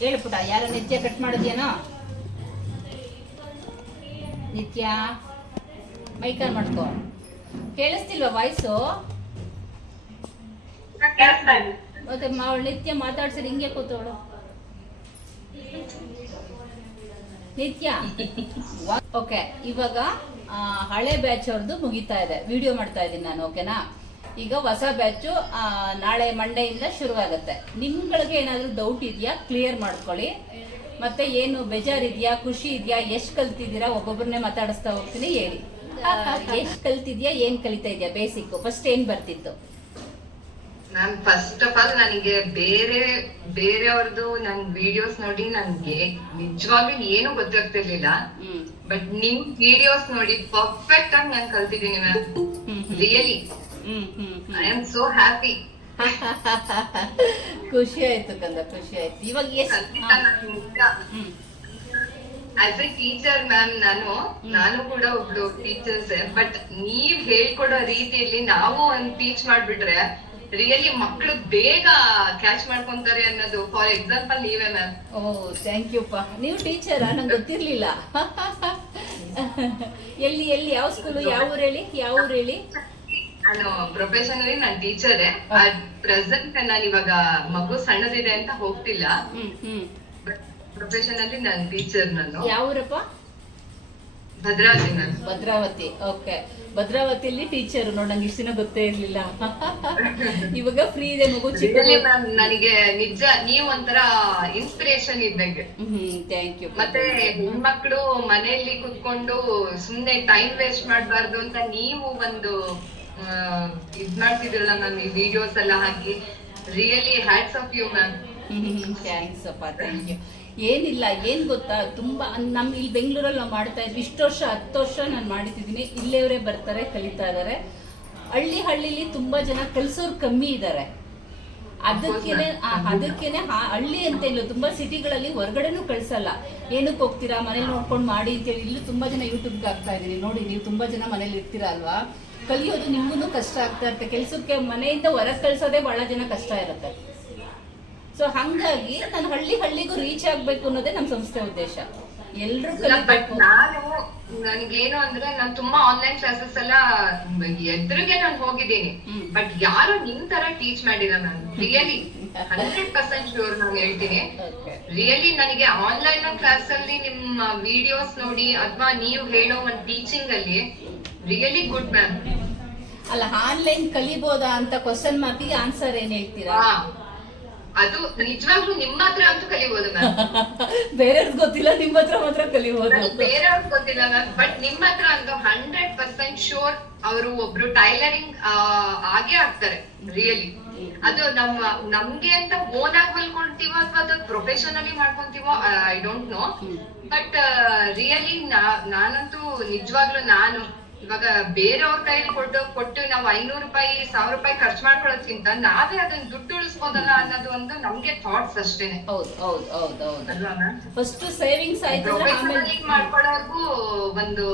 ಹೇಳು ಪುಟ ಯಾರ ನಿತ್ಯ ಕಟ್ ಮಾಡಿದ್ಯೇನೋ? ನಿತ್ಯ ಮೈಕನ್ ಮಾಡ್ಕೋ. ಕೇಳಿಸ್ತಿಲ್ವಾ ವಾಯ್ಸು ಮತ್ತೆ ಅವಳು ನಿತ್ಯ ಮಾತಾಡ್ಸಿದ್ರೆ ಹಿಂಗೆ ಕೂತವಳು ನಿತ್ಯ? ಓಕೆ ಇವಾಗ ಹಳೆ ಬ್ಯಾಚ್ ಅವ್ರದ್ದು ಮುಗಿತಾ ಇದೆ. ವಿಡಿಯೋ ಮಾಡ್ತಾ ಇದ್ದೀನಿ ನಾನು ಓಕೆನಾ ಈಗ ಹೊಸ ಬ್ಯಾಚು ನಾಳೆ ಮಂಡೆಯಿಂದ ಶುರುವಾಗುತ್ತೆ. ನಿಮ್ಗಳಿಗೆ ಏನಾದರೂ ಡೌಟ್ ಇದೆಯಾ? ಕ್ಲಿಯರ್ ಮಾಡ್ಕೊಳ್ಳಿ. ಮತ್ತೆ ಏನು ಬೇಜಾರಿದ್ಯಾ? ಖುಷಿ ಇದೆಯಾ? ಎಷ್ಟು ಕಲ್ತಿದ್ದೀರಾ? ಒಬ್ಬೊಬ್ಬರನ್ನೇ ಮಾತಾಡಿಸ್ತಾ ಹೋಗ್ತೀನಿ ಹೇಳಿ. ಎಷ್ಟು ಕಲ್ತಿದ್ಯಾ? ಏನ್ ಕಲಿತಾ ಇದೆಯಾ? ಬೇಸಿಕ್ ಫಸ್ಟ್ ಏನ್ ಬರ್ತಿತ್ತು? ನಾನು ಫಸ್ಟ್ ಆಫ್ ಆಲ್ ನನಗೆ ಬೇರೆ ಬೇರೆಯವ್ರದ್ದು ನನ್ ವಿಡಿಯೋಸ್ ನೋಡಿ ನನ್ಗೆ ನಿಜವಾಗ್ಲೂ ಏನು ಗೊತ್ತಾಗ್ತಿರ್ಲಿಲ್ಲ. ಬಟ್ ನಿಮ್ ವಿಡಿಯೋಸ್ ನೋಡಿ ಪರ್ಫೆಕ್ಟ್ ಆಗಿ ನಾನು ಕಲ್ತಿದ್ದೀನಿ ma'am really I am so happy ಖುಷಿ ಆಯ್ತು ಕಂದ ಖುಷಿ ಆಯ್ತು. ಇವಾಗ ಎಷ್ಟು ಆಸ್ ಎ ಟೀಚರ್ ಮ್ಯಾಮ್ ನಾನು ನಾನು ಕೂಡ ಒಬ್ಳು ಟೀಚರ್ಸ್ ಬಟ್ ನೀವ್ ಹೇಳ್ಕೊಡೋ ರೀತಿಯಲ್ಲಿ ನಾವು ಒಂದ್ ಟೀಚ್ ಮಾಡ್ಬಿಟ್ರೆ ರಿಯಲಿ ಮಕ್ಳು ಬೇಗ ಕ್ಯಾಚ್ ಮಾಡ್ಕೊಂತಾರೆ ಅನ್ನೋದು. ಫಾರ್ ಎಕ್ಸಾಂಪಲ್ ನೀವೇ ಮ್ಯಾಮ್ ಓ ಥ್ಯಾಂಕ್ ಯು ಪಾ. ನೀವು ಟೀಚರಾ ನಂಗೆ ಗೊತ್ತಿರ್ಲಿಲ್ಲ. ಎಲ್ಲಿ ಎಲ್ಲಿ? ಯಾವ ಸ್ಕೂಲು ಯಾವ ಊರ್ ಹೇಳಿ? ಯಾವ ಊರ್ ಹೇಳಿ? ನಾನು ಪ್ರೊಫೆಷನಲಿ ನಾನ್ ಟೀಚರೇ ಪ್ರೆಸೆಂಟ್ ನಾನು ಇವಾಗ ಮಗು ಸಣ್ಣದಿದೆ ಅಂತ ಹೋಗ್ತಿಲ್ಲ. ಪ್ರೊಫೆಷನಲಿ ನಾನ್ ಟೀಚರ್ ನಾನು. ಯಾವ ಊರಪ್ಪ ಭದ್ರಾವತಿ ನಾನು. ಭದ್ರಾವತಿ ಓಕೆ ಭದ್ರಾವತಿಯಲ್ಲಿ ಟೀಚರ್ ನೋಡ್ ನಂಗೆ ಇಷ್ಟು ದಿನ ಗೊತ್ತೇ ಇರ್ಲಿಲ್ಲ. ಇವಾಗ ಫ್ರೀ ಇದೆ ಮಗು ಚಿಕ್ಕ ನನಗೆ ನಿಜ ನೀವ್ ಒಂಥರ ಇನ್ಸ್ಪಿರೇಷನ್ ಇದ್ದಂಗೆ. ಥ್ಯಾಂಕ್ ಯು ಮತ್ತೆ ಹೆಣ್ಮಕ್ಳು ಮನೆಯಲ್ಲಿ ಕುತ್ಕೊಂಡು ಸುಮ್ನೆ ಟೈಮ್ ವೇಸ್ಟ್ ಮಾಡ್ಬಾರ್ದು ಅಂತ ನೀವು ಒಂದು ಇದ್ ಮಾಡ್ತಿದ್ರಲ್ಲ ಮ್ಯಾಮ್ ಈ ವಿಡಿಯೋಸ್ ಎಲ್ಲ ಹಾಕಿ. Really hats off you ma'am. Thanks ಅಪ್ಪ ಥ್ಯಾಂಕ್ ಯು ಏನಿಲ್ಲ ಏನ್ ಗೊತ್ತಾ? ತುಂಬಾ ನಮ್ ಇಲ್ಲಿ ಬೆಂಗಳೂರಲ್ಲಿ ನಾವು ಮಾಡ್ತಾ ಇದ್ವಿ. ಇಷ್ಟು ವರ್ಷ ಹತ್ತು ವರ್ಷ ನಾನು ಮಾಡ್ತಿದ್ದೀನಿ ಇಲ್ಲೇವರೇ ಬರ್ತಾರೆ ಕಲಿತಾ ಇದಾರೆ. ಹಳ್ಳಿ ಹಳ್ಳಿಲಿ ತುಂಬಾ ಜನ ಕಲಿಸೋರು ಕಮ್ಮಿ ಇದ್ದಾರೆ ಅದಕ್ಕೇನೆ ಆ, ಅದಕ್ಕೇನೆ ಹಳ್ಳಿ ಅಂತ ಇಲ್ಲ. ತುಂಬಾ ಸಿಟಿಗಳಲ್ಲಿ ಹೊರಗಡೆನೂ ಕಳ್ಸಲ್ಲ. ಏನಕ್ಕೆ ಹೋಗ್ತೀರಾ? ಮನೇಲಿ ನೋಡ್ಕೊಂಡು ಮಾಡಿ ಅಂತೇಳಿ. ಇಲ್ಲೂ ತುಂಬಾ ಜನ ಯೂಟ್ಯೂಬ್ಗೆ ಹಾಕ್ತಾ ಇದೀನಿ ನೋಡಿ ನೀವು ತುಂಬಾ ಜನ ಮನೇಲಿ ಇರ್ತೀರಾ ಅಲ್ವಾ? ಕಲಿಯೋದು ನಿಮ್ಗೂ ಕಷ್ಟ ಆಗ್ತಾ ಇರುತ್ತೆ. ಕೆಲ್ಸಕ್ಕೆ ಮನೆಯಿಂದ ಹೊರಗೆ ಕಳ್ಸೋದೇ ಬಹಳ ಜನ ಕಷ್ಟ ಇರುತ್ತೆ. ಸೊ ಹಂಗಾಗಿ ನಾನು ಹಳ್ಳಿ ಹಳ್ಳಿಗೂ ರೀಚ್ ಆಗ್ಬೇಕು ಅನ್ನೋದೇ ನಮ್ಮ ಸಂಸ್ಥೆ ಉದ್ದೇಶ. ಎಲ್ರು ಬಟ್ ನಾನು ನನ್ಗೇನು ಅಂದ್ರೆ ನಾನ್ ತುಂಬಾ ಆನ್ಲೈನ್ ಕ್ಲಾಸಸ್ ಎಲ್ಲ ಎದುರಿಗೆ ನಾನು ಹೋಗಿದ್ದೀನಿ. ಬಟ್ ಯಾರು ನಿಮ್ ತರ ಟೀಚ್ ಮಾಡಿಲ್ಲ ನಾನು. ರಿಯಲಿ ಹಂಡ್ರೆಡ್ ಪರ್ಸೆಂಟ್ ಶೂರ್ ನಾನು ಹೇಳ್ತೀನಿ. ರಿಯಲಿ ನನಗೆ ಆನ್ಲೈನ್ ಕ್ಲಾಸ್ ಅಲ್ಲಿ ನಿಮ್ಮ ವಿಡಿಯೋಸ್ ನೋಡಿ ಅಥವಾ ನೀವು ಹೇಳೋ ಒಂದು ಟೀಚಿಂಗ್ ಅಲ್ಲಿ ರಿಯಲಿ ಗುಡ್ ಮ್ಯಾಮ್ ಅಲ್ಲ ಆನ್ಲೈನ್ ಕಲಿಬೋದಾ ಅಂತ ಕ್ವಶನ್ ಮಾತಿಗೆ ಆನ್ಸರ್ ಏನ್ ಹೇಳ್ತೀರಾ? ಅದು ನಿಜವಾಗ್ಲೂ ನಿಮ್ಮ ಹತ್ರ ಅಂತೂ ಕಲಿಬಹುದು ಮ್ಯಾಮ್ ಬೇರೆಯವ್ರಿಗೆ ಗೊತ್ತಿಲ್ಲ ನಿಮ್ಮ ಹತ್ರ ಮಾತ್ರ ಕಲಿಬಹುದು ಬೇರೆಯವ್ರಿಗೆ ಗೊತ್ತಿಲ್ಲ ಮ್ಯಾಮ್ ಬಟ್ ನಿಮ್ಮ ಹತ್ರ ಅಂತೂ ಹಂಡ್ರೆಡ್ ಪರ್ಸೆಂಟ್ ಶೋರ್ ಅವರು ಒಬ್ರು ಟೈಲರಿಂಗ್ ಆಗೇ ಆಗ್ತಾರೆ. ರಿಯಲಿ ಅದು ನಮ್ಮ ನಮ್ಗೆ ಅಂತ ಓನ್ ಆಗಿ ಹೊಲ್ಕೊಂತೀವೋ ಅಥವಾ ಅದು professionally ಮಾಡ್ಕೊಂತೀವೋ I don't know but really ನಾನಂತೂ ನಿಜವಾಗ್ಲೂ ನಾನು ಇವಾಗ ಬೇರೆಯವ್ರ ಕೈಲಿ ಕೊಟ್ಟು ಕೊಟ್ಟು ನಾವು ಐನೂರು ರೂಪಾಯಿ ಸಾವಿರ ರೂಪಾಯಿ ಖರ್ಚು ಮಾಡ್ಕೊಳ್ಳೋದ್ಕಿಂತ ನಾವೇ ಅದನ್ನ ದುಡ್ಡು ಉಳಿಸ್ಬೋದಲ್ಲ ಅನ್ನೋದು ಒಂದು ನಮ್ಗೆ ಥಾಟ್ಸ್ ಅಷ್ಟೇನೆ. ಹೌದು ಹೌದು ಹೌದು ಹೌದು. ಫಸ್ಟ್ ಸೇವಿಂಗ್ಸ್ ಆಯ್ತು ಮಾಡ್ಕೊಳ್ಳೋರ್ಗೂ ಒಂದು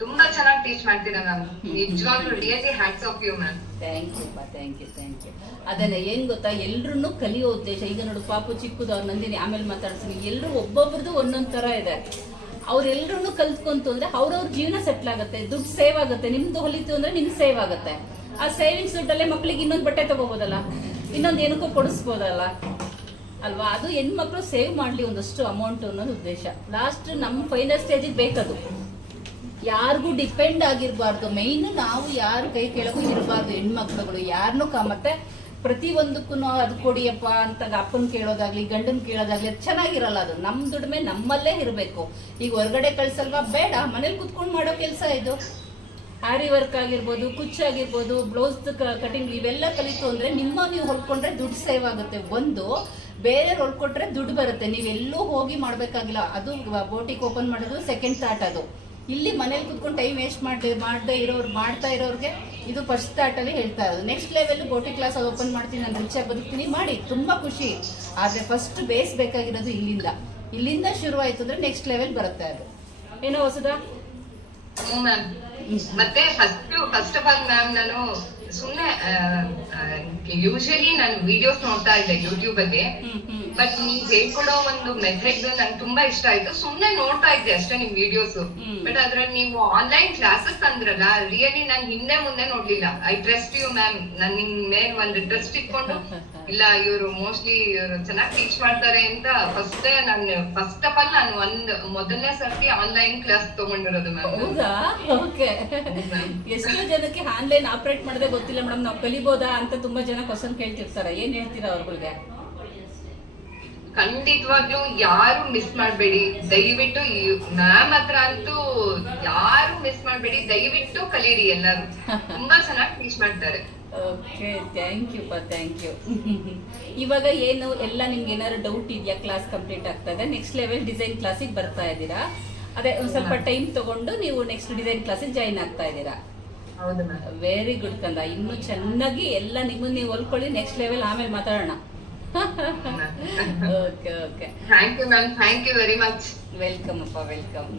ತುಂಬಾ ಚೆನ್ನಾಗಿ ಟೀಚ್ ಮಾಡ್ತೀರಾ ಮ್ಯಾಮ್? ನಿಜವಾಗ್ಲೂ really hats off you ma'am. Thank you ಪಾ ಥ್ಯಾಂಕ್ ಯು ಥ್ಯಾಂಕ್ ಯು ಅದನ್ನ ಏನ್ ಗೊತ್ತಾ? ಎಲ್ರು ಕಲಿಯೋ ಉದ್ದೇಶ. ಈಗ ನೋಡು ಪಾಪು ಚಿಕ್ಕದು ಅವ್ರು ನಂದಿನಿ ಆಮೇಲೆ ಮಾತಾಡ್ತೀನಿ. ಎಲ್ಲರೂ ಒಬ್ಬೊಬ್ರದ್ದು ಒಂದೊಂದ್ ತರ ಇದೆ. ಅವ್ರೆಲ್ರೂ ಕಲ್ತ್ಕೊಂತು ಅಂದ್ರೆ ಅವ್ರವ್ರ ಜೀವನ ಸೆಟ್ಲ್ ಆಗುತ್ತೆ, ದುಡ್ಡು ಸೇವ್ ಆಗುತ್ತೆ, ನಿಮ್ದು ಹೊಲಿತು ಅಂದ್ರೆ ನಿಮ್ಗೆ ಸೇವ್ ಆಗುತ್ತೆ. ಆ ಸೇವಿಂಗ್ಸ್ ದುಡ್ಡಲ್ಲೇ ಮಕ್ಳಿಗೆ ಇನ್ನೊಂದು ಬಟ್ಟೆ ತಗೋಬೋದಲ್ಲ? ಇನ್ನೊಂದು ಏನಕ್ಕೂ ಕೊಡಿಸ್ಬೋದಲ್ಲ? ಅಲ್ವಾ? ಅದು ಹೆಣ್ಮಕ್ಳು ಸೇವ್ ಮಾಡ್ಲಿ ಒಂದಷ್ಟು ಅಮೌಂಟ್ ಅನ್ನೋದು ಉದ್ದೇಶ. ಲಾಸ್ಟ್ ನಮ್ಮ ಫೈನಲ್ ಸ್ಟೇಜಿಗೆ ಬೇಕದು. ಯಾರಿಗೂ ಡಿಪೆಂಡ್ ಆಗಿರಬಾರ್ದು. ಮೈನ್ ನಾವು ಯಾರು ಕೈ ಕೆಳಗೂ ಇರಬಾರ್ದು ಹೆಣ್ಮಕ್ಳುಗಳು. ಯಾರನ್ನೂ ಕಾಮತ್ತೆ ಮತ್ತೆ ಪ್ರತಿ ಒಂದಕ್ಕೂ ಅದು ಕೊಡಿಯಪ್ಪ ಅಂತ ಅಪ್ಪನ್ ಕೇಳೋದಾಗ್ಲಿ, ಗಂಡನ್ ಕೇಳೋದಾಗ್ಲಿ ಚೆನ್ನಾಗಿರಲ್ಲ ಅದು. ನಮ್ಮ ದುಡಿಮೆ ನಮ್ಮಲ್ಲೇ ಇರಬೇಕು. ಈಗ ಹೊರಗಡೆ ಕಳ್ಸಲ್ವಾ? ಬೇಡ. ಮನೇಲಿ ಕುತ್ಕೊಂಡು ಮಾಡೋ ಕೆಲಸ ಇದು. ಆರಿ ವರ್ಕ್ ಆಗಿರ್ಬೋದು ಕುಚ್ಚಾಗಿರ್ಬೋದು ಬ್ಲೌಸ್ ಕಟಿಂಗ್, ಇವೆಲ್ಲ ಕಲಿತು ಅಂದ್ರೆ ನಿಮ್ಮ ನೀವು ಹೊಲ್ಕೊಂಡ್ರೆ ದುಡ್ಡು ಸೇವ್ ಆಗುತ್ತೆ. ಒಂದು ಬೇರೆ ಹೊಲ್ಕೊಟ್ರೆ ದುಡ್ಡು ಬರುತ್ತೆ. ನೀವೆಲ್ಲೂ ಹೋಗಿ ಮಾಡಬೇಕಾಗಿಲ್ಲ. ಅದು ಬೋಟಿಗೆ ಓಪನ್ ಮಾಡೋದು ಸೆಕೆಂಡ್ ಥಾಟ್ ಅದು. ಇಲ್ಲಿ ಮನೇಲಿ ಕುತ್ಕೊಂಡು ಟೈಮ್ ವೇಸ್ಟ್ ಮಾಡಿ ಮಾಡದೆ ಇರೋರು ಮಾಡ್ತಾ ಇರೋರಿಗೆ ಇದು ಫಸ್ಟ್ ಸ್ಟಾರ್ಟಲ್ಲಿ ಹೇಳ್ತಾ ಇರೋದು. ನೆಕ್ಸ್ಟ್ ಲೆವೆಲ್ ಬೋಟಿ ಕ್ಲಾಸ್ ಅದು ಓಪನ್ ಮಾಡ್ತೀನಿ ನಾನು ರುಚಿಯಾಗಿ ಬದುಕ್ತೀನಿ ಮಾಡಿ. ತುಂಬ ಖುಷಿ. ಆದರೆ ಫಸ್ಟ್ ಬೇಸ್ ಬೇಕಾಗಿರೋದು ಇಲ್ಲಿಂದ. ಇಲ್ಲಿಂದ ಶುರು ಆಯ್ತು ಅಂದ್ರೆ ನೆಕ್ಸ್ಟ್ ಲೆವೆಲ್ ಬರುತ್ತೆ ಅದು. ಏನೋ ಹೊಸದಾ ಮತ್ತೆ first first of all ma'am ನಾನು ಸುಮ್ನೆ ಯೂಶಲಿ ನಾನು ವಿಡಿಯೋಸ್ ನೋಡ್ತಾ ಇದ್ದೆ ಯೂಟ್ಯೂಬ್ ಅಲ್ಲಿ. ಬಟ್ ನೀವ್ ಹೇಳ್ಕೊಡೋ ಒಂದು ಮೆಥಡ್ ನಂಗೆ ತುಂಬಾ ಇಷ್ಟ ಆಯ್ತು. ಸುಮ್ನೆ ನೋಡ್ತಾ ಇದ್ದೆ ಅಷ್ಟೇ ನಿಮ್ ವಿಡಿಯೋಸ್ ಬಟ್ ಅದ್ರಲ್ಲಿ ನೀವು ಆನ್ಲೈನ್ ಕ್ಲಾಸಸ್ ಅಂದ್ರಲ್ಲ ರಿಯಲಿ ನಾನ್ ಹಿಂದೆ ಮುಂದೆ ನೋಡ್ಲಿಲ್ಲ. ಐ ಟ್ರಸ್ಟ್ ಯು ಮ್ಯಾಮ್ ನಾನ್ ನಿಮ್ ಮೇಲ್ ಒಂದು ಟ್ರಸ್ಟ್ ಇಟ್ಕೊಂಡು ಇಲ್ಲ ಇವರು ಮೋಸ್ಟ್ಲಿ ಇವರು ಚೆನ್ನಾಗಿ ಟೀಚ್ ಮಾಡ್ತಾರೆ ಅಂತ ಫಸ್ಟ್ ನಾನು ಫಸ್ಟ್ ಆಫ್ ಆಲ್ ನಾನು ಒಂದ್ ಮೊದಲನೇ ಸರ್ತಿ ಆನ್ಲೈನ್ ಕ್ಲಾಸ್ ತಗೊಂಡಿರೋದು ಮ್ಯಾಮ್ ಎಷ್ಟೋ ಜನಕ್ಕೆ ಆನ್ಲೈನ್ ಆಪರೇಟ್ ಮಾಡದೆ ಗೊತ್ತಿಲ್ಲ ಮೇಡಮ್ ನಾವು ಕಲಿಬೋದಾ ಅಂತ ತುಂಬಾ ಜನ ಕ್ವಶನ್ ಕೇಳ್ತಿರ್ತಾರೆ. ಏನ್ ಹೇಳ್ತೀರಾ ಅವ್ರಗಳಿಗೆ? ಖಂಡಿತವಾಗ್ಲೂ ಯಾರು ಮಿಸ್ ಮಾಡ್ಬೇಡಿ. ದಯವಿಟ್ಟು ಮ್ಯಾಮ್ ಹತ್ರ ಅಂತೂ ಯಾರು ಮಿಸ್ ಮಾಡ್ಬೇಡಿ. ದಯವಿಟ್ಟು ಕಲೀರಿ ಎಲ್ಲರೂ. ತುಂಬಾ ಚೆನ್ನಾಗಿ ಟೀಚ್ ಮಾಡ್ತಾರೆ. ಓಕೆ ಥ್ಯಾಂಕ್ ಯು ಪಾ ಥ್ಯಾಂಕ್ ಯು ಇವಾಗ ಏನು ಎಲ್ಲ ನಿಮ್ಗೆ ಏನಾದ್ರು ಡೌಟ್ ಇದೆಯಾ? ಕ್ಲಾಸ್ ಕಂಪ್ಲೀಟ್ ಆಗ್ತಾ ಇದೆ. ನೆಕ್ಸ್ಟ್ ಲೆವೆಲ್ ಡಿಸೈನ್ ಕ್ಲಾಸಿಗೆ ಬರ್ತಾ ಇದ್ದೀರಾ. ಅದೇ ಒಂದು ಸ್ವಲ್ಪ ಟೈಮ್ ತಗೊಂಡು ನೀವು ನೆಕ್ಸ್ಟ್ ಡಿಸೈನ್ ಕ್ಲಾಸಿಗೆ ಜಾಯಿನ್ ಆಗ್ತಾ ಇದ್ದೀರಾ. ಹೌದು ಮೇಡಮ್ ವೆರಿ ಗುಡ್ ಕಂದ. ಇನ್ನು ಚೆನ್ನಾಗಿ ಎಲ್ಲ ನಿಮ್ಮನ್ನ ನೀವು ಹೊಲ್ಕೊಳ್ಳಿ ನೆಕ್ಸ್ಟ್ ಲೆವೆಲ್ ಆಮೇಲೆ ಮಾತಾಡೋಣ. Okay okay thank you ma'am thank you very much welcome ಅಪ್ಪ ವೆಲ್ಕಮ್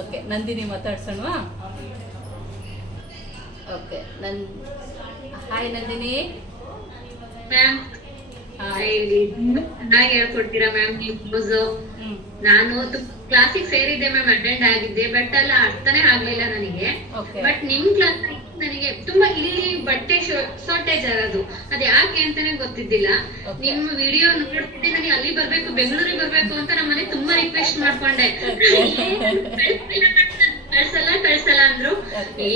ಓಕೆ ನಂದಿನಿ ಮಾತಾಡ್ಸೋಣವಾ? ಓಕೆ ನನ್ ಹಾಯ್ ನಂದಿನಿ. ಮ್ಯಾಮ್ ಹಾಯ್ ಚೆನ್ನಾಗಿ ಹೇಳ್ಕೊಡ್ತೀರಾ ಮ್ಯಾಮ್ ನೀವು ನಾನು ತುಂಬಾ ಕ್ಲಾಸಿಗೆ ಸೇರಿದ್ದೆ ಮ್ಯಾಮ್ ಅಟೆಂಡ್ ಆಗಿದ್ದೆ ಬಟ್ ಅಲ್ಲ ಅರ್ಥನೇ ಆಗ್ಲಿಲ್ಲ ನನಗೆ. ಬಟ್ ನಿಮ್ ಕ್ಲಾಸ್ ನನಗೆ ತುಂಬಾ ಇಲ್ಲಿ ಬಟ್ಟೆ ಶಾರ್ಟೇಜ್ ಆಗೋದು ಅದ್ ಯಾಕೆ ಅಂತಾನೆ ಗೊತ್ತಿದ್ದಿಲ್ಲ. ನಿಮ್ಮ ನಿಮ್ ವಿಡಿಯೋ ನೋಡ್ತಿದ್ದೆ ನನಗೆ ಅಲ್ಲಿ ಬರ್ಬೇಕು ಬೆಂಗಳೂರಿಗೆ ಬರ್ಬೇಕು ಅಂತ ನಮ್ಮನೆ ತುಂಬಾ ರಿಕ್ವೆಸ್ಟ್ ಮಾಡ್ಕೊಂಡೆ. ಕಳ್ಸಲ್ಲ ಕಳ್ಸಲ್ಲ ಅಂದ್ರು.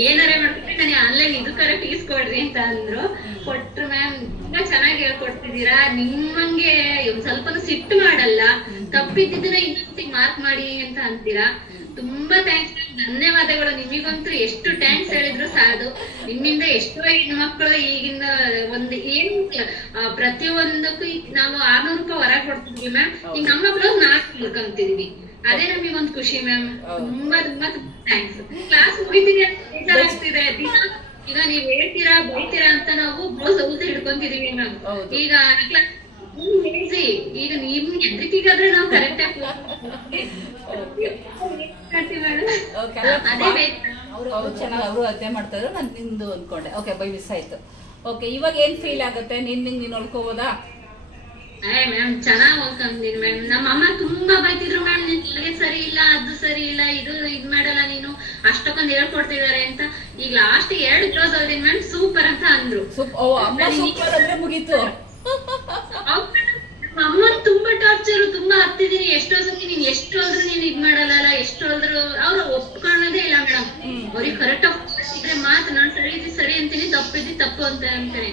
ಏನಾರೇ ಮಾಡ್ಕೊಂಡ್ರೆ ನನಗೆ ಆನ್ಲೈನ್ ಇದು ಕರೆ ಫೀಸ್ ಕೊಡ್ರಿ ಅಂತ ಅಂದ್ರು. ಕೊಟ್ರು ಮ್ಯಾಮ್ ತುಂಬಾ ಚೆನ್ನಾಗಿ ಹೇಳ್ಕೊಡ್ತಿದ್ದೀರಾ. ನಿಮ್ಮಂಗೆ ಒಂದ್ ಸ್ವಲ್ಪ ಸಿಟ್ಟು ಮಾಡಲ್ಲ. ತಪ್ಪಿದ್ದನ್ನ ಇನ್ನೊಂದ್ಸತಿ ಮಾರ್ಕ್ ಮಾಡಿ ಅಂತ ಅಂತೀರಾ? ತುಂಬಾ ಥ್ಯಾಂಕ್ಸ್ ಧನ್ಯವಾದಗಳು. ನಿಮಿಗಂತೂ ಎಷ್ಟು ಥ್ಯಾಂಕ್ಸ್ ಹೇಳಿದ್ರು ಸಾಲದು. ನಿಮ್ಮಿಂದ ಎಷ್ಟೋ ಹೆಣ್ಮಕ್ಳು ಈಗಿನ ಒಂದು ಏನು ಪ್ರತಿಯೊಂದಕ್ಕೂ ನಾವು ಆರ್ನೂರು ರೂಪಾಯಿ ಹೊರ ಕೊಡ್ತಿದ್ವಿ ಮ್ಯಾಮ್ ಈಗ ನಮ್ಮ ಬ್ಲೌಸ್ ನಾಲ್ಕು ಹುಡ್ಕೊಂತಿದ್ವಿ ಅದೇ ನಮಗೆ ಒಂದು ಖುಷಿ ಮ್ಯಾಮ್. ತುಂಬಾ ತುಂಬಾ ಥ್ಯಾಂಕ್ಸ್ ಕ್ಲಾಸ್ ಮುಗಿತಿದೆ ಬೇಜಾರಾಗ್ತಿದೆ. ದಿನ ಈಗ ನೀವ್ ಹೇಳ್ತೀರಾ ಬೈತೀರಾ ಅಂತ ನಾವು ಬ್ಲೌಸ್ ಹೌದು ಹಿಡ್ಕೊಂತಿದೀವಿ ಮ್ಯಾಮ್ ಈಗ ಈಗ ಹೇಳಿ. ಈಗ ನೀವು ಎದ್ರಿಕಿಗಾದ್ರೆ ನಾವು ಕರೆಕ್ಟ್ ಆಗಿ ಅವರು ಚೆನ್ನಾಗಿ ಅವರು ಅದೇ ಮಾಡ್ತಾರೆ ನಾನು ನಿಂದು ಅನ್ಕೊಂಡೆ. ಓಕೆ ಬೈ ಮಿಸ್ ಆಯ್ತು. ಓಕೆ ಇವಾಗ ಏನ್ ಫೀಲ್ ಆಗುತ್ತೆ? ನಿನ್ ನಿಂಗೆ ನೀನು ಹೊಲ್ಕೋಬೋದಾ ಏ ಮ್ಯಾಮ್ ಚೆನ್ನಾಗ್ ಓದ್ಕೊಂತೀನಿ ಮ್ಯಾಮ್ ನಮ್ಮ ಅಮ್ಮ ತುಂಬಾ ಬೈತಿದ್ರು ಮ್ಯಾಮ್ ನಿನ್ ತಲೆಗೆ ಸರಿ ಇಲ್ಲ ಅದು ಸರಿ ಇಲ್ಲ ಇದು ಇದ್ ಮಾಡಲ್ಲ ನೀನು. ಅಷ್ಟಕ್ಕೊಂದ್ ಹೇಳ್ಕೊಡ್ತಿದಾರೆ ಅಂತ. ಈಗ ಲಾಸ್ಟ್ ಎರಡು ಕ್ಲೋಸ್ ಓದಿನ್ ಮ್ಯಾಮ್ ಸೂಪರ್ ಅಂತ ಅಂದ್ರು. ಅಮ್ಮ ಸೂಪರ್ ಅಂದ್ರೆ ಮುಗೀತು. ಅಮ್ಮನ್ ತುಂಬಾ ಟಾರ್ಚರ್ ತುಂಬಾ ಹತ್ತಿದೀನಿ ಎಷ್ಟೋ ಸತಿ ನೀನ್ ಎಷ್ಟು ಹೋದ್ರು ನೀನ್ ಇದ್ ಮಾಡಲ್ಲ ಎಷ್ಟು ಹೋದ್ರು ಅವ್ರು ಒಪ್ಕೊಳ್ಳೋದೇ ಇಲ್ಲ ಮೇಡಮ್ ಅವ್ರಿಗೆ ಕರೆಕ್ಟ್ ಇದ್ರೆ ಮಾತು ನಾನ್ ಸರಿ ಇದ್ದಿ ಸರಿ ಅಂತೀನಿ ತಪ್ಪಿದ್ದಿ ತಪ್ಪು ಅಂತ ಅಂತಾರೆ.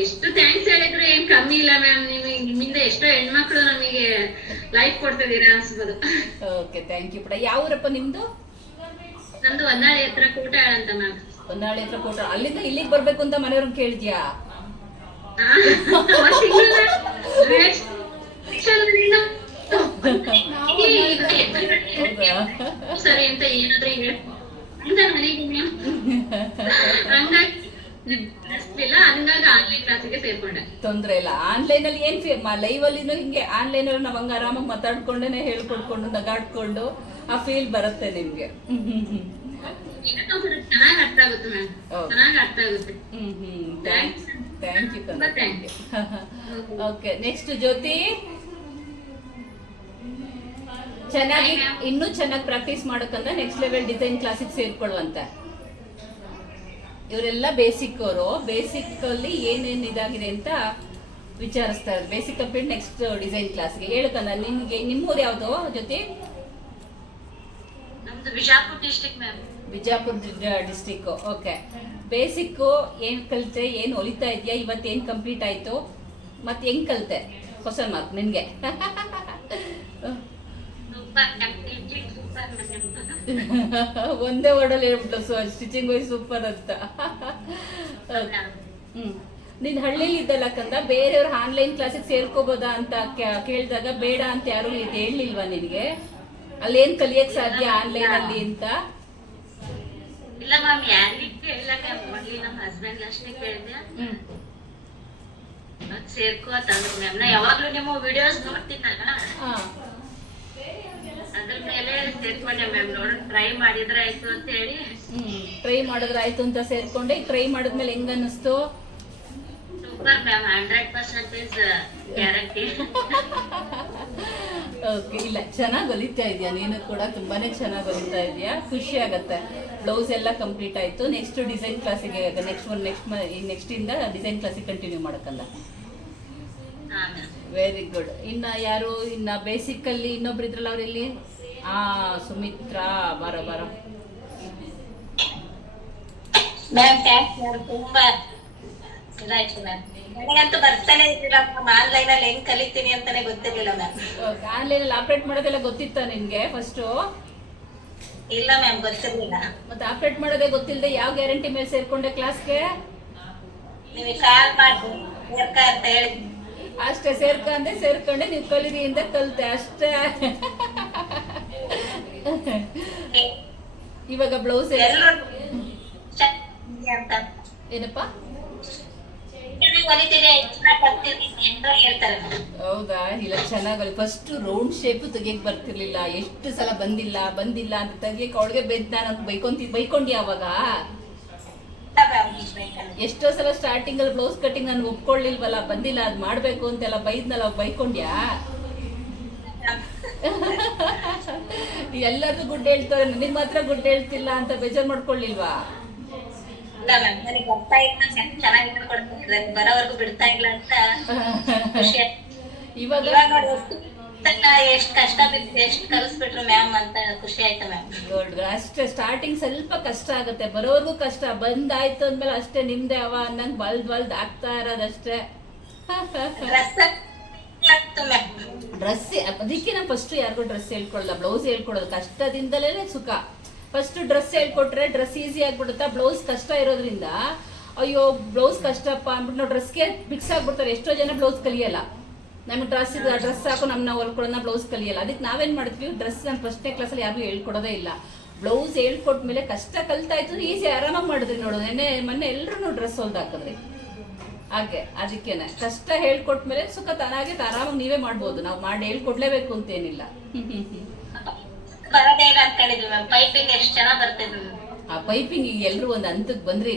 ಎಷ್ಟು ಥ್ಯಾಂಕ್ಸ್ ಹೇಳಿದ್ರು ಏನ್ ಕಮ್ಮಿ ಇಲ್ಲ ಮ್ಯಾಮ್ ನಿಮಗೆ ನಿಮ್ಮಿಂದ ಎಷ್ಟೋ ಹೆಣ್ಮಕ್ಳು ನಮಗೆ ಲೈಫ್ ಕೊಡ್ತಿದ್ದೀರಾ ಅನ್ಸ್ಬೋದು. ಓಕೆ ಥ್ಯಾಂಕ್ ಯು ಪುಟ ಯಾವ ಊರಪ್ಪ ನಿಮ್ದು? ನಮ್ದು ಹೊನ್ನಾಳಿ ಹತ್ರ ಕೋಟಾಳ ಅಂತ ಮ್ಯಾಮ್ ಹೊನ್ನಾಳಿ ಹತ್ರ ಕೋಟ. ಅಲ್ಲಿಂದ ಇಲ್ಲಿಗೆ ಬರ್ಬೇಕು ಅಂತ ಮನೆಯವ್ರನ್ನ ಕೇಳಿದ್ಯಾ? ಸರಿ ಅಂತ ಏನಾದ್ರೂ ಅಂತ ಮ್ಯಾಮ್ ಹಂಗಾಗಿ ತೊಂದ್ರೆ ಇಲ್ಲ. ಆನ್ಲೈನ್ ಅಲ್ಲಿ ಏನ್ ಲೈವ್ ಅಲ್ಲಿ ಹಿಂಗೆ ಆನ್ಲೈನ್ ಅಲ್ಲಿ ನಾವ್ ಹಂಗ ಆರಾಮಾಗಿ ಮಾತಾಡ್ಕೊಂಡೇನೆ ಹೇಳ್ಕೊಡ್ಕೊಂಡು ನಗಾಡ್ಕೊಂಡು ಆ ಫೀಲ್ ಬರುತ್ತೆ ನಿಮ್ಗೆ. Okay next Jyothi. ಚೆನ್ನಾಗಿ ಇನ್ನೂ ಚೆನ್ನಾಗಿ ಪ್ರಾಕ್ಟೀಸ್ ಮಾಡೋಕಂದ್ರೆ ನೆಕ್ಸ್ಟ್ ಲೆವೆಲ್ ಡಿಸೈನ್ ಕ್ಲಾಸಿಗೆ ಸೇರ್ಕೊಳ್ಳುವಂತೆ. ಇವರೆಲ್ಲ ಬೇಸಿಕ್ ಅವರು. ಬೇಸಿಕ್ ಅಲ್ಲಿ ಏನೇನ್ ಇದಾಗಿದೆ ಅಂತ ವಿಚಾರಿಸ್ತಾರೆ ಬೇಸಿಕ್ ಕಂಪ್ಲೀಟ್ ನೆಕ್ಸ್ಟ್ ಡಿಸೈನ್ ಕ್ಲಾಸ್ಗೆ ಹೇಳಕಂದ ನಿಮ್ಗೆ ನಿಮ್ಮೂರು ಯಾವ್ದು ಜೊತೆ ನಮ್ದು Bijapur ma'am Bijapur district okay basic ಏನ್ ಕಲಿತೆ ಏನ್ ಹೊಲಿತಾ ಇದೆಯಾ? ಇವತ್ತು ಏನ್ ಕಂಪ್ಲೀಟ್ ಆಯ್ತು? ಮತ್ತೆ ಹೆಂಗ್ ಕಲಿತೆ? ಕ್ವಶನ್ ಮಾರ್ಕ್ ನಿನ್ಗೆ. ಒಂದೇ ವರ್ಡಲ್ಲಿ ಹೇಳ್ಬಿಟ್ಟು ಸ್ಟಿಚಿಂಗ್ ವೈಸ್ ಸೂಪರ್ ಅಂತ. ಹ್ಮ್. ನಿನ್ ಹಳ್ಳಿಲಿ ಇದ್ದಲ್ಲ ಕಂದ ಬೇರೆಯವ್ರ ಆನ್ಲೈನ್ ಕ್ಲಾಸಿಗೆ ಸೇರ್ಕೋಬೋದಾ ಅಂತ ಕೇಳಿದಾಗ ಬೇಡ ಅಂತ ಯಾರು ಇದು ಹೇಳಿಲ್ವಾ ನಿನ್ಗೆ? ಅಲ್ಲೇನ್ ಕಲಿಯಕ್ ಸಾಧ್ಯ ಆನ್ಲೈನ್ ಅಲ್ಲಿ ಅಂತ? ಇಲ್ಲ ಮ್ಯಾಮ್ ಯಾರಿಗೆ ಕೇಳಿಲ್ಲ ಓನ್ಲಿ ನಮ್ಮ ಹಸ್ಬೆಂಡ್ ಅಷ್ಟೇ ಕೇಳಿದೆ. ಮತ್ ಸೇರ್ಕೋ ಅಂತ ಅಂದ್ರು ಮ್ಯಾಮ್. ನಾ ಯಾವಾಗ್ಲೂ ನಿಮ್ಮ ವಿಡಿಯೋಸ್ ನೋಡ್ತೀನಲ್ಲ? ಅದ್ರ ಮೇಲೆ ಸೇರ್ಕೊಂಡೆ ಮ್ಯಾಮ್. ನೋಡೋಣ ಟ್ರೈ ಮಾಡಿದ್ರೆ ಆಯ್ತು ಅಂತ ಹೇಳಿ. ಟ್ರೈ ಮಾಡಿದ್ರೆ ಆಯ್ತು ಅಂತ ಸೇರ್ಕೊಂಡೆ. ಟ್ರೈ ಮಾಡಿದ್ಮೇಲೆ ಹೆಂಗ ಅನ್ನಿಸ್ತು? Super ma'am. Hundred percentage guarantee okay ಇಲ್ಲ ಚೆನ್ನಾಗಿ ಹೊಲಿತಾ ಇದೆಯಾ? ನೀನು ಕೂಡ ತುಂಬಾನೇ ಚೆನ್ನಾಗಿ ಹೊಲಿತಾ ಇದೆಯಾ? ಖುಷಿ ಆಗುತ್ತೆ. ಬ್ಲೌಸ್ ಎಲ್ಲ ಕಂಪ್ಲೀಟ್ ಆಯ್ತು. ನೆಕ್ಸ್ಟ್ ಡಿಸೈನ್ ಕ್ಲಾಸಿಗೆ ನೆಕ್ಸ್ಟ್ ಒನ್ ನೆಕ್ಸ್ಟ್ ನೆಕ್ಸ್ಟ್ ಇಂದ ಡಿಸೈನ್ ಕ್ಲಾಸಿಗೆ ಕಂಟಿನ್ಯೂ ಮಾಡಕ್ಕಲ್ಲ? ವೆರಿ ಗುಡ್ ಇನ್ನ ಯಾರು ಇನ್ನ ಬೇಸಿಕ್ ಅಲ್ಲಿ ಇನ್ನೊಬ್ರು ಇದ್ರಲ್ಲ ಅವ್ರಲ್ಲಿ? ಆ ಸುಮಿತ್ರಾ ಬರ ಬರ. Ma'am thanks ma'am. ತುಂಬಾ ಇದಾಯ್ತು ಮ್ಯಾಮ್. ನನಗಂತೂ ಬರ್ತಾನೆ ಇರ್ಲಿಲ್ಲ ಮ್ಯಾಮ್ ಆನ್ಲೈನ್ ಅಲ್ಲಿ ಹೆಂಗ್ ಕಲಿತೀನಿ ಅಂತಾನೆ ಗೊತ್ತಿರ್ಲಿಲ್ಲ ಮ್ಯಾಮ್ ಆನ್ಲೈನ್ ಅಲ್ಲಿ ಆಪರೇಟ್ ಮಾಡೋದೆಲ್ಲ ಗೊತ್ತಿತ್ತ ನಿಮ್ಗೆ ಫಸ್ಟ್ ಇಲ್ಲ ಮ್ಯಾಮ್ ಗೊತ್ತಿರ್ಲಿಲ್ಲ. ಮತ್ತೆ ಆಪರೇಟ್ ಮಾಡೋದೇ ಗೊತ್ತಿಲ್ಲದೆ ಯಾವ ಗ್ಯಾರಂಟಿ ಮೇಲೆ ಸೇರ್ಕೊಂಡೆ ಕ್ಲಾಸ್ಗೆ ನೀವು ಕಾಲ್ ಮಾಡಿ ಸೇರ್ಕ ಅಂತ ಹೇಳಿ. ಅಷ್ಟೇ ಸೇರ್ಕೊಂಡೆ ಸೇರ್ಕೊಂಡೆ ನೀವು ಕಲಿದಿ ಅಂತ ಕಲ್ತೆ ಅಷ್ಟೇ. ಇವಾಗ ಬ್ಲೌಸ್ ಏನಪ್ಪಾ ಚೆನ್ನಾಗಿ ಹೊಲಿತಿದೆ ಚೆನ್ನಾಗಿ ಕಲ್ತಿದ್ದೀನಿ ಅಂತ ಹೇಳ್ತಾರೆ ಮ್ಯಾಮ್ ಹೌದಾ? ಇಲ್ಲ ಚೆನ್ನಾಗಲ್ಲ. ಫಸ್ಟ್ ರೌಂಡ್ ಶೇಪ್ ತೆಗಿಯಕ್ ಬರ್ತಿರ್ಲಿಲ್ಲ. ಎಷ್ಟು ಸಲ ಬಂದಿಲ್ಲ ಬಂದಿಲ್ಲ ಅಂತ ತೆಗಿಯಕ್ ಅವಳಿಗೆ ಬೆದ್ದ ನಾನು ಬೈಕೊಂತಿ ಬೈಕೊಂಡಿ ಅವಾಗ? ಎಷ್ಟೋ ಸಲ ಸ್ಟಾರ್ಟಿಂಗ್ ಅಲ್ಲಿ ಬ್ಲೌಸ್ ಕಟಿಂಗ್ ನಾನು ಒಪ್ಕೊಳ್ಳಿಲ್ವಲ್ಲ ಬಂದಿಲ್ಲ ಅದ್ ಮಾಡ್ಬೇಕು ಅಂತೆಲ್ಲ ಬೈದ್ನಲ್ಲ ಬೈಕೊಂಡ್ಯಾ? ಎಲ್ಲರಿಗೂ ಗುಡ್ ಹೇಳ್ತಾರೆ ನನಗ್ ಮಾತ್ರ ಗುಡ್ ಹೇಳ್ತಿಲ್ಲ ಅಂತ ಬೇಜಾರ್ ಮಾಡ್ಕೊಳ್ಳಿಲ್ವಾ? ಇಲ್ಲ ಮ್ಯಾಮ್ ನನಗೆ ಬರ್ತಾ ಇಲ್ಲ ಚೆನ್ನಾಗಿ ಬರೋವರೆಗೂ ಬಿಡ್ತಾ ಇಲ್ಲ ಅಂತ ಖುಷಿ. ಇವಾಗ? ನೋಡಿ ಎಷ್ಟು ಎಷ್ಟು ಕಷ್ಟ ಬಿದ್ದು ಎಷ್ಟು ಕಲಿಸ್ಬಿಟ್ರು ಮ್ಯಾಮ್ ಅಂತ ಖುಷಿ ಆಯ್ತು ಮ್ಯಾಮ್. ಅಷ್ಟೇ ಸ್ಟಾರ್ಟಿಂಗ್ ಸ್ವಲ್ಪ ಕಷ್ಟ ಆಗುತ್ತೆ ಬರೋರ್ಗು ಕಷ್ಟ ಬಂದಾಯ್ತು ಅಂದ್ಮೇಲೆ ಅಷ್ಟೇ ನಿಮ್ದೆ ಅವ ಅನ್ನಂಗ್ ಬಲ್ದ್ ಬಲ್ದ್ ಆಗ್ತಾ ಇರೋದಷ್ಟೇ. ಡ್ರೆಸ್ ಅದಕ್ಕೆ ನಾನು ಫಸ್ಟ್ ಯಾರಿಗೂ ಡ್ರೆಸ್ ಹೇಳ್ಕೊಳ್ಳಲ್ಲ ಬ್ಲೌಸ್ ಹೇಳ್ಕೊಳ್ಳೋದು ಕಷ್ಟದಿಂದಲೇ ಸುಖ. ಫಸ್ಟ್ ಡ್ರೆಸ್ ಹೇಳ್ಕೊಟ್ರೆ ಡ್ರೆಸ್ ಈಸಿ ಆಗ್ಬಿಡುತ್ತಾ ಬ್ಲೌಸ್ ಕಷ್ಟ ಇರೋದ್ರಿಂದ, ಅಯ್ಯೋ ಬ್ಲೌಸ್ ಕಷ್ಟಪ್ಪ ಅಂದ್ಬಿಟ್ಟು ನಾವು ಡ್ರೆಸ್ಗೆ ಫಿಕ್ಸ್ ಆಗ್ಬಿಡ್ತಾರೆ. ಎಷ್ಟೋ ಜನ ಬ್ಲೌಸ್ ಕಲಿಯಲ್ಲ. ನಮ್ಗೆ ಡ್ರೆಸ್ ಡ್ರೆಸ್ ಹಾಕು ನಮ್ಮ ನಾವು ಹೊಲ್ಕೊಳ್ಳೋಣ ಬ್ಲೌಸ್ ಕಲಿಯಲ್ಲ. ಅದಕ್ಕೆ ನಾವೇನ್ ಮಾಡ್ತೀವಿ? ಡ್ರೆಸ್ ನಾನು ಫಸ್ಟ್ನೇ ಕ್ಲಾಸಲ್ಲಿ ಯಾರು ಹೇಳ್ಕೊಡೋದೇ ಇಲ್ಲ. ಬ್ಲೌಸ್ ಹೇಳ್ಕೊಟ್ಮೇಲೆ ಕಷ್ಟ ಕಲ್ತಾಯ್ತು ಈಸಿ ಆರಾಮಾಗಿ ಮಾಡಿದ್ರಿ ನೋಡು. ನೆನ್ನೆ, ಮೊನ್ನೆ ಎಲ್ಲರೂ ಡ್ರೆಸ್ ಹೊಲ್ದು ಹಾಗೆ, ಅದಕ್ಕೇನೆ. ಕಷ್ಟ ಹೇಳ್ಕೊಟ್ಮೇಲೆ ಸುಖ ತಾನಾಗೆ ಆರಾಮಾಗಿ ನೀವೇ ಮಾಡ್ಬೋದು. ನಾವು ಮಾಡಿ ಹೇಳ್ಕೊಡ್ಲೇಬೇಕು ಅಂತೇನಿಲ್ಲ. ಬರೋದೇ ಇಲ್ಲ ಅನ್ಕೊಂಡಿದ್ವಿ ಮ್ಯಾಮ್ ಪೈಪಿಂಗ್ ಎಷ್ಟು ಚೆನ್ನಾಗ್ ಬರ್ತಿದ್ವಿ ಆ ಪೈಪಿಂಗ್ ಈಗ ಎಲ್ರು ಒಂದ್ ಹಂತಕ್ ಬಂದ್ರಿ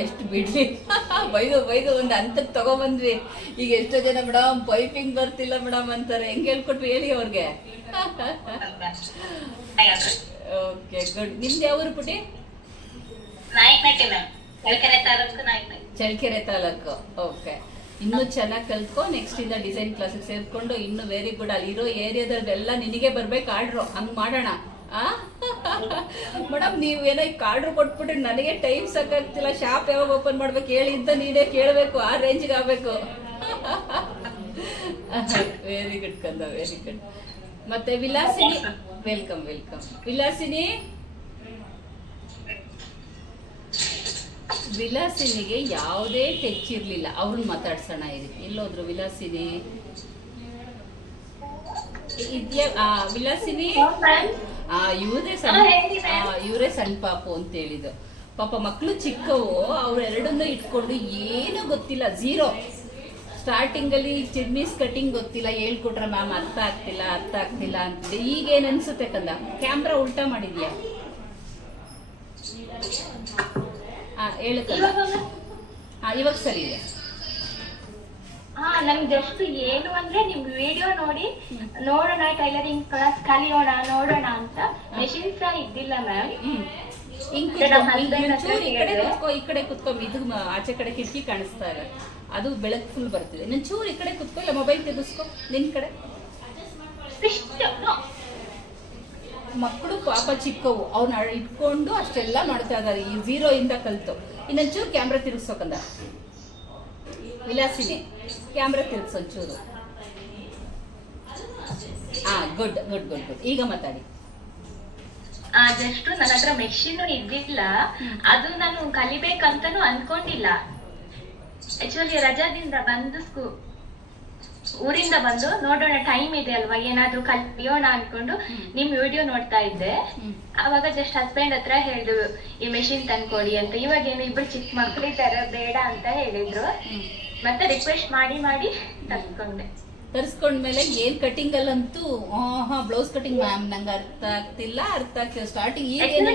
ಎಷ್ಟು ಬಿಡ್ಲಿ. ಬೈದು ಬೈದು ಒಂದ್ ಹಂತಕ್ ತಗೊಬಂದ್ವಿ. ಈಗ ಎಷ್ಟೋ ಜನ ಮೇಡಮ್ ಪೈಪಿಂಗ್ ಬರ್ತಿಲ್ಲ ಮೇಡಮ್ ಅಂತಾರೆ. ಹೆಂಗ್ ಹೇಳ್ಕೊಟ್ವಿ ಹೇಳಿ ಅವ್ರಿಗೆ. ಓಕೆ ಗುಡ್ ನಿಮ್ದು ಯಾವ ಊರು ಪುಟಿ ನಾಯಕನಟ್ಟಿ ಮ್ಯಾಮ್ ಕೆಳಕೆರೆ ತಾಲೂಕು ನಾಯಕನಟ್ಟಿ ಚಳ್ಳಕೆರೆ ತಾಲೂಕು. ಓಕೆ ಇನ್ನೂ ಚೆನ್ನಾಗಿ ಕಲ್ತ್ಕೊ ನೆಕ್ಸ್ಟ್ ಇಂದ ಡಿಸೈನ್ ಕ್ಲಾಸಿಗೆ ಸೇರ್ಕೊಂಡು ಇನ್ನು ವೆರಿ ಗುಡ್ ಅಲ್ಲಿ ಇರೋ ಏರಿಯಾದಲ್ಲೆಲ್ಲ ನಿನಗೆ ಬರ್ಬೇಕು ಆರ್ಡ್ರು ಹಂಗೆ ಮಾಡೋಣ. ಮೇಡಮ್ ನೀವು ಏನೋ ಆರ್ಡ್ರ್ ಕೊಟ್ಬಿಟ್ರೆ ನನಗೆ ಟೈಮ್ ಸಾಕಾಗ್ತಿಲ್ಲ. ಶಾಪ್ ಯಾವಾಗ ಓಪನ್ ಮಾಡ್ಬೇಕು? ಹೇಳಿ ಅಂತ ನೀನೇ ಕೇಳಬೇಕು. ಆ ರೇಂಜ್ಗೆ ಆಗಬೇಕು. ವೆರಿ ಗುಡ್ ಕಂದ ವೆರಿ ಗುಡ್ ಮತ್ತೆ ವಿಲಾಸಿನಿ ವೆಲ್ಕಮ್ ವೆಲ್ಕಮ್ ವಿಲಾಸಿನಿ? ವಿಲಾಸಿನಿಗೆ ಯಾವುದೇ ಟಚ್ ಇರಲಿಲ್ಲ. ಅವ್ರನ್ನ ಮಾತಾಡ್ಸೋಣ ಇರಿ. ಎಲ್ಲೋದ್ರು ವಿಲಾಸಿನಿ? ಇದ್ಯ ಆ, ವಿಲಾಸಿನಿ? ಇವರೇ ಸಣ್ಣ ಇವರೇ ಸಣ್ಣ ಪಾಪು ಅಂತ ಹೇಳಿದ್ರು ಪಾಪ ಮಕ್ಕಳು ಚಿಕ್ಕವು ಅವರೆರಡನ್ನೂ ಇಟ್ಕೊಂಡು ಏನೂ ಗೊತ್ತಿಲ್ಲ. ಝೀರೋ ಸ್ಟಾರ್ಟಿಂಗ್ ಅಲ್ಲಿ ಚಿರ್ಮೀಸ್ ಕಟಿಂಗ್ ಗೊತ್ತಿಲ್ಲ. ಹೇಳ್ಕೊಟ್ರ ಮ್ಯಾಮ್ ಅರ್ಥ ಆಗ್ತಿಲ್ಲ ಅರ್ಥ ಆಗ್ತಿಲ್ಲ ಅಂತ. ಈಗ ಏನ್ ಅನ್ಸುತ್ತೆ ಕಂದ? ಕ್ಯಾಮ್ರಾ ಉಲ್ಟಾ ಮಾಡಿದ್ಯಾ? ಆ ಹೇಳು ಕಂದ ಆ ಇವಾಗ ಸರಿ ಇದೆ. ಹಾ ನಮ್ಗೆ ಜಸ್ಟ್ ಏನು ಅಂದ್ರೆ ನಿಮ್ ವಿಡಿಯೋ ನೋಡಿ ನೋಡೋಣ ಟೈಲರಿಂಗ್ ಕ್ಲಾಸ್ ಕಲಿಯೋಣ ನೋಡೋಣ ಅಂತ ಮೆಷಿನ್ಸ್ ಇದ್ದಿಲ್ಲ ಮ್ಯಾಮ್ ಹಿಂಗ್ ಕುತ್ಕೊ, ಈ ಕಡೆ. ಕುತ್ಕೋ ಈ ಕಡೆ ಕುತ್ಕೊ ಇದು ಆಚೆ ಕಡೆ ಕಿಟಕಿ ಕಾಣಿಸ್ತಾ ಇದೆ. ಅದು ಬೆಳಕು ಫುಲ್ ಬರ್ತಿದೆ ನೀನ್ ಚೂರು ಈ ಕಡೆ ಕುತ್ಕೊ ಇಲ್ಲ ಮೊಬೈಲ್ ತೆಗೆಸ್ಕೊ ನಿನ್ ಕಡೆ? ಮಕ್ಕಳು ಪಾಪ ಚಿಕ್ಕವು, ಅವ್ನ ಇಟ್ಕೊಂಡು ಅಷ್ಟೆಲ್ಲ ಮಾಡ್ತಾ ಇದ್ದಾರೆ ಈ ಝೀರೋ ಕಲ್ತು ಇನ್ನೊಂಚೂರು ಕ್ಯಾಮ್ರಾ ತಿರುಗಿಸೋಕಂದ. ವಿಲಾಸಿನಿ ಕ್ಯಾಮ್ರಾ ತಿರುಗಿಸೋ ಒಂಚೂರು. ಹಾ ಗುಡ್ ಗುಡ್ ಗುಡ್ ಗುಡ್ ಈಗ ಮಾತಾಡಿ. ಜಸ್ಟ್ ನನ್ನ ಹತ್ರ ಮೆಷಿನ್ ಇದ್ದಿಲ್ಲ. ಅದು ನಾನು ಕಲಿಬೇಕಂತನೂ ಅನ್ಕೊಂಡಿಲ್ಲ. ಆಕ್ಚುಲಿ ರಜಾದಿಂದ ಬಂದು ಸ್ಕೂ ಊರಿಂದ ಬಂದು ನೋಡೋಣ ಟೈಮ್ ಇದೆ ಅಲ್ವಾ? ಏನಾದ್ರೂ ಕಲಿಯೋಣ ಅನ್ಕೊಂಡು ನಿಮ್ ವಿಡಿಯೋ ನೋಡ್ತಾ ಇದ್ದೆ. ಅವಾಗ ಜಸ್ಟ್ ಹಸ್ಬೆಂಡ್ ಹತ್ರ ಹೇಳಿದ್ರು ಈ ಮೆಷಿನ್ ತಂದ್ಕೊಡಿ ಅಂತ. ಇವಾಗ ಏನು ಇಬ್ರು ಚಿಕ್ಕ ಮಕ್ಳಿದ್ದಾರೆ ಬೇಡ ಅಂತ ಹೇಳಿದ್ರು. ಮತ್ತೆ ರಿಕ್ವೆಸ್ಟ್ ಮಾಡಿ ಮಾಡಿ ತಂದ್ಕೊಂಡೆ ತರಿಸ್ಕೊಂಡ್ಮೇಲೆ ಏನ್ ಕಟಿಂಗ್ ಅಲ್ಲಂತೂ ಹಾ ಬ್ಲೌಸ್ ಕಟಿಂಗ್ ಮ್ಯಾಮ್ ನಂಗೆ ಅರ್ಥ ಆಗ್ತಿಲ್ಲ ಅರ್ಥ ಆಗ್ತಿಲ್ಲ. ಸ್ಟಾರ್ಟಿಂಗ್ ಈಗ Actually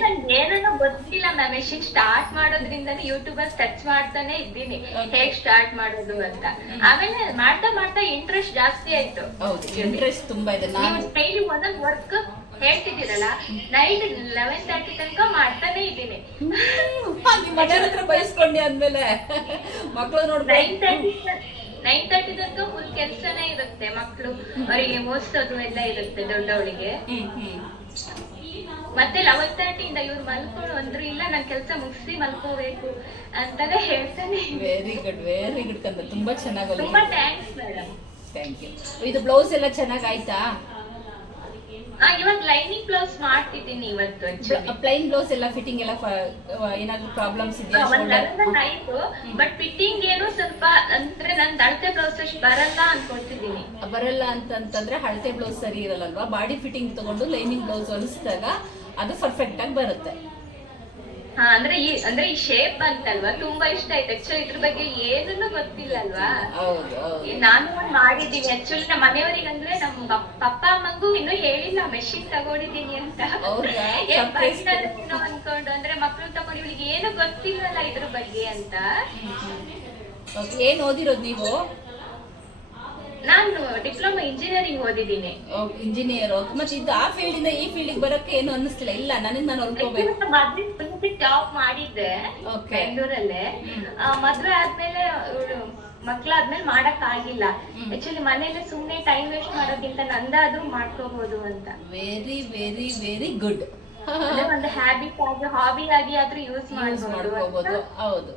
ಗೊತ್ತಿಲ್ಲ ಮ್ಯಾಮ್ ಸ್ಟಾರ್ಟ್ ಮಾಡೋದ್ರಿಂದ ಯೂಟ್ಯೂಬ್ ಅಲ್ಲಿ ಸರ್ಚ್ ಮಾಡ್ತಾನೆ ಇದ್ದೀನಿ. ಹೇಗ್ ಸ್ಟಾರ್ಟ್ ಮಾಡೋದು ಅಂತ. ಆಮೇಲೆ ಮಾಡ್ತಾ ಮಾಡ್ತಾ ಇಂಟ್ರೆಸ್ಟ್ ಜಾಸ್ತಿ ಆಯ್ತು. ಹೌದು ಇಂಟ್ರೆಸ್ಟ್ ತುಂಬಾ ಇದೆ. ನಾನು ಡೈಲಿ ಒಂದೊಂದು ವರ್ಕ್ ಹೇಳ್ತಿದ್ದೀರಲ್ಲ ನೈಟ್ ಲೆವೆನ್ ತರ್ಟಿ ತನಕ ಮಾಡ್ತಾನೆ ಇದ್ದೀನಿ. ನಿಮ್ಮ ಮನೆಯವ್ರ ಹತ್ರ ಬಯಸ್ಕೊಂಡೆ ಅಂದ್ಮೇಲೆ. ಮಕ್ಕಳು ನೋಡಿ ನೈನ್ ತರ್ಟಿ ನೈನ್ ತರ್ಟಿ ತನಕ ಫುಲ್ ಕೆಲ್ಸನೇ ಇರುತ್ತೆ ಮಕ್ಕಳು ಅವರಿಗೆ ಓದಿಸೋದು ಎಲ್ಲ ಇರುತ್ತೆ ದೊಡ್ಡವಳಿಗೆ. ಮತ್ತೆ ಲೆವೆನ್ ತರ್ಟಿಯಿಂದ ಇವ್ರು ಮಲ್ಕೊಂಡು ಅಂದ್ರು ಇಲ್ಲ ನಾನು ಕೆಲ್ಸ ಮುಗಿಸಿ ಮಲ್ಕೋಬೇಕು ಅಂತಾನೆ ಹೇಳ್ತಾನೆ. ವೆರಿ ಗುಡ್ ವೆರಿ ಗುಡ್ ಕಂದ. ತುಂಬಾ ಚೆನ್ನಾಗಿ ತುಂಬಾ ಥ್ಯಾಂಕ್ಸ್ ಮೇಡಮ್ ಥ್ಯಾಂಕ್ ಯು ಇದು ಬ್ಲೌಸ್ ಎಲ್ಲ ಚೆನ್ನಾಗಿ ಆಯ್ತಾ? ಆ ಇವಾಗ ಲೈನಿಂಗ್ ಬ್ಲೌಸ್ ಮಾಡ್ತಿದ್ದೀನಿ ಇವತ್ತು ಪ್ಲೈನ್ ಬ್ಲೌಸ್ ಎಲ್ಲ ಫಿಟ್ಟಿಂಗ್ ಎಲ್ಲ ಏನಾದ್ರು ಪ್ರಾಬ್ಲಮ್ಸ್ ಇದೆಯಾ ಆಯ್ತು ಬಟ್ ಫಿಟ್ಟಿಂಗ್ ಏನು ಸ್ವಲ್ಪ ಅಂದ್ರೆ ನನ್ ಅಳತೆ ಬ್ಲೌಸ್ ಅಷ್ಟು ಬರಲ್ಲ ಅನ್ಕೊಳ್ತಿದ್ದೀನಿ. ಬರಲ್ಲ ಅಂತಂತಂದ್ರೆ ಹಳತೆ ಬ್ಲೌಸ್ ಸರಿ ಇರಲ್ಲಲ್ವಾ? ಬಾಡಿ ಫಿಟ್ಟಿಂಗ್ ತಗೊಂಡು ಲೈನಿಂಗ್ ಬ್ಲೌಸ್ ಹೊಲಿಸಿದಾಗ ಅದು ಪರ್ಫೆಕ್ಟ್ ಆಗಿ ಬರುತ್ತೆ. ಹಾ ಅಂದ್ರೆ ಈ ಅಂದ್ರೆ ಈ ಶೇಪ್ ಅಂತಲ್ವಾ ತುಂಬಾ ಇಷ್ಟ ಆಯ್ತು. ಆಕ್ಚುಲಿ ಇದ್ರ ಬಗ್ಗೆ ಏನನ್ನು ಗೊತ್ತಿಲ್ಲ ಅಲ್ವಾ ನಾನು ಒಂದ್ ಮಾಡಿದ್ದೀನಿ. ಆಕ್ಚುಲಿ ನಮ್ಮ ಮನೆಯವರಿಗೆ ಅಂದ್ರೆ ನಮ್ ಪಪ್ಪ ಅಮ್ಮಂಗೂ ಇನ್ನೂ ಹೇಳಿಲ್ಲ. ಮೆಷಿನ್ ತಗೊಂಡಿದ್ದೀನಿ ಅಂತ. ಅನ್ಕೊಂಡು. ಅಂದ್ರೆ ಮಕ್ಳು ತಗೊಂಡು ಇವಳಿಗೆ ಏನು ಗೊತ್ತಿಲ್ಲಲ್ಲ ಇದ್ರ ಬಗ್ಗೆ ಅಂತ. ಏನ್ ಓದಿರೋದು ನೀವು? ನಾನು ಡಿಪ್ಲೊಮಾ ಇಂಜಿನಿಯರಿಂಗ್ ಓದಿದ್ದೀನಿ. ಇಂಜಿನಿಯರ್ ಮತ್ತೆ ಇದು ಆ ಫೀಲ್ಡ್ ಇಂದ ಈ ಫೀಲ್ಡ್ ಬರಕ್ಕೆ ಏನು ಅನ್ನಿಸ್ತಿಲ್ಲ? ಇಲ್ಲ ನನಗೆ ನಾನು ಹೊಲ್ಕೋಬೇಕು ಜಾಬ್ ಮಾಡಿದ್ದೆ Okay. ಬೆಂಗಳೂರಲ್ಲೇ. ಮದ್ವೆ ಆದ್ಮೇಲೆ ಇವ್ಳು ಮಕ್ಳಾದ್ಮೇಲೆ ಮಾಡಕ್ ಆಗಿಲ್ಲ ಆಕ್ಚುಲಿ ಮನೇಲಿ ಸುಮ್ನೆ ಟೈಮ್ ವೇಸ್ಟ್ ಮಾಡೋಕ್ಕಿಂತ ನಂದಾದ್ರೂ ಮಾಡ್ಕೋಬಹುದು ಅಂತ. ವೆರಿ ವೆರಿ ವೆರಿ ಗುಡ್ ಒಂದು ಹ್ಯಾಬಿಟ್ ಆಗಿ ಹಾಬಿ ಆಗಿ ಆದ್ರೂ ಯೂಸ್ ಯೂಸ್ ಮಾಡ್ಕೋಬಹುದು ಹೌದು.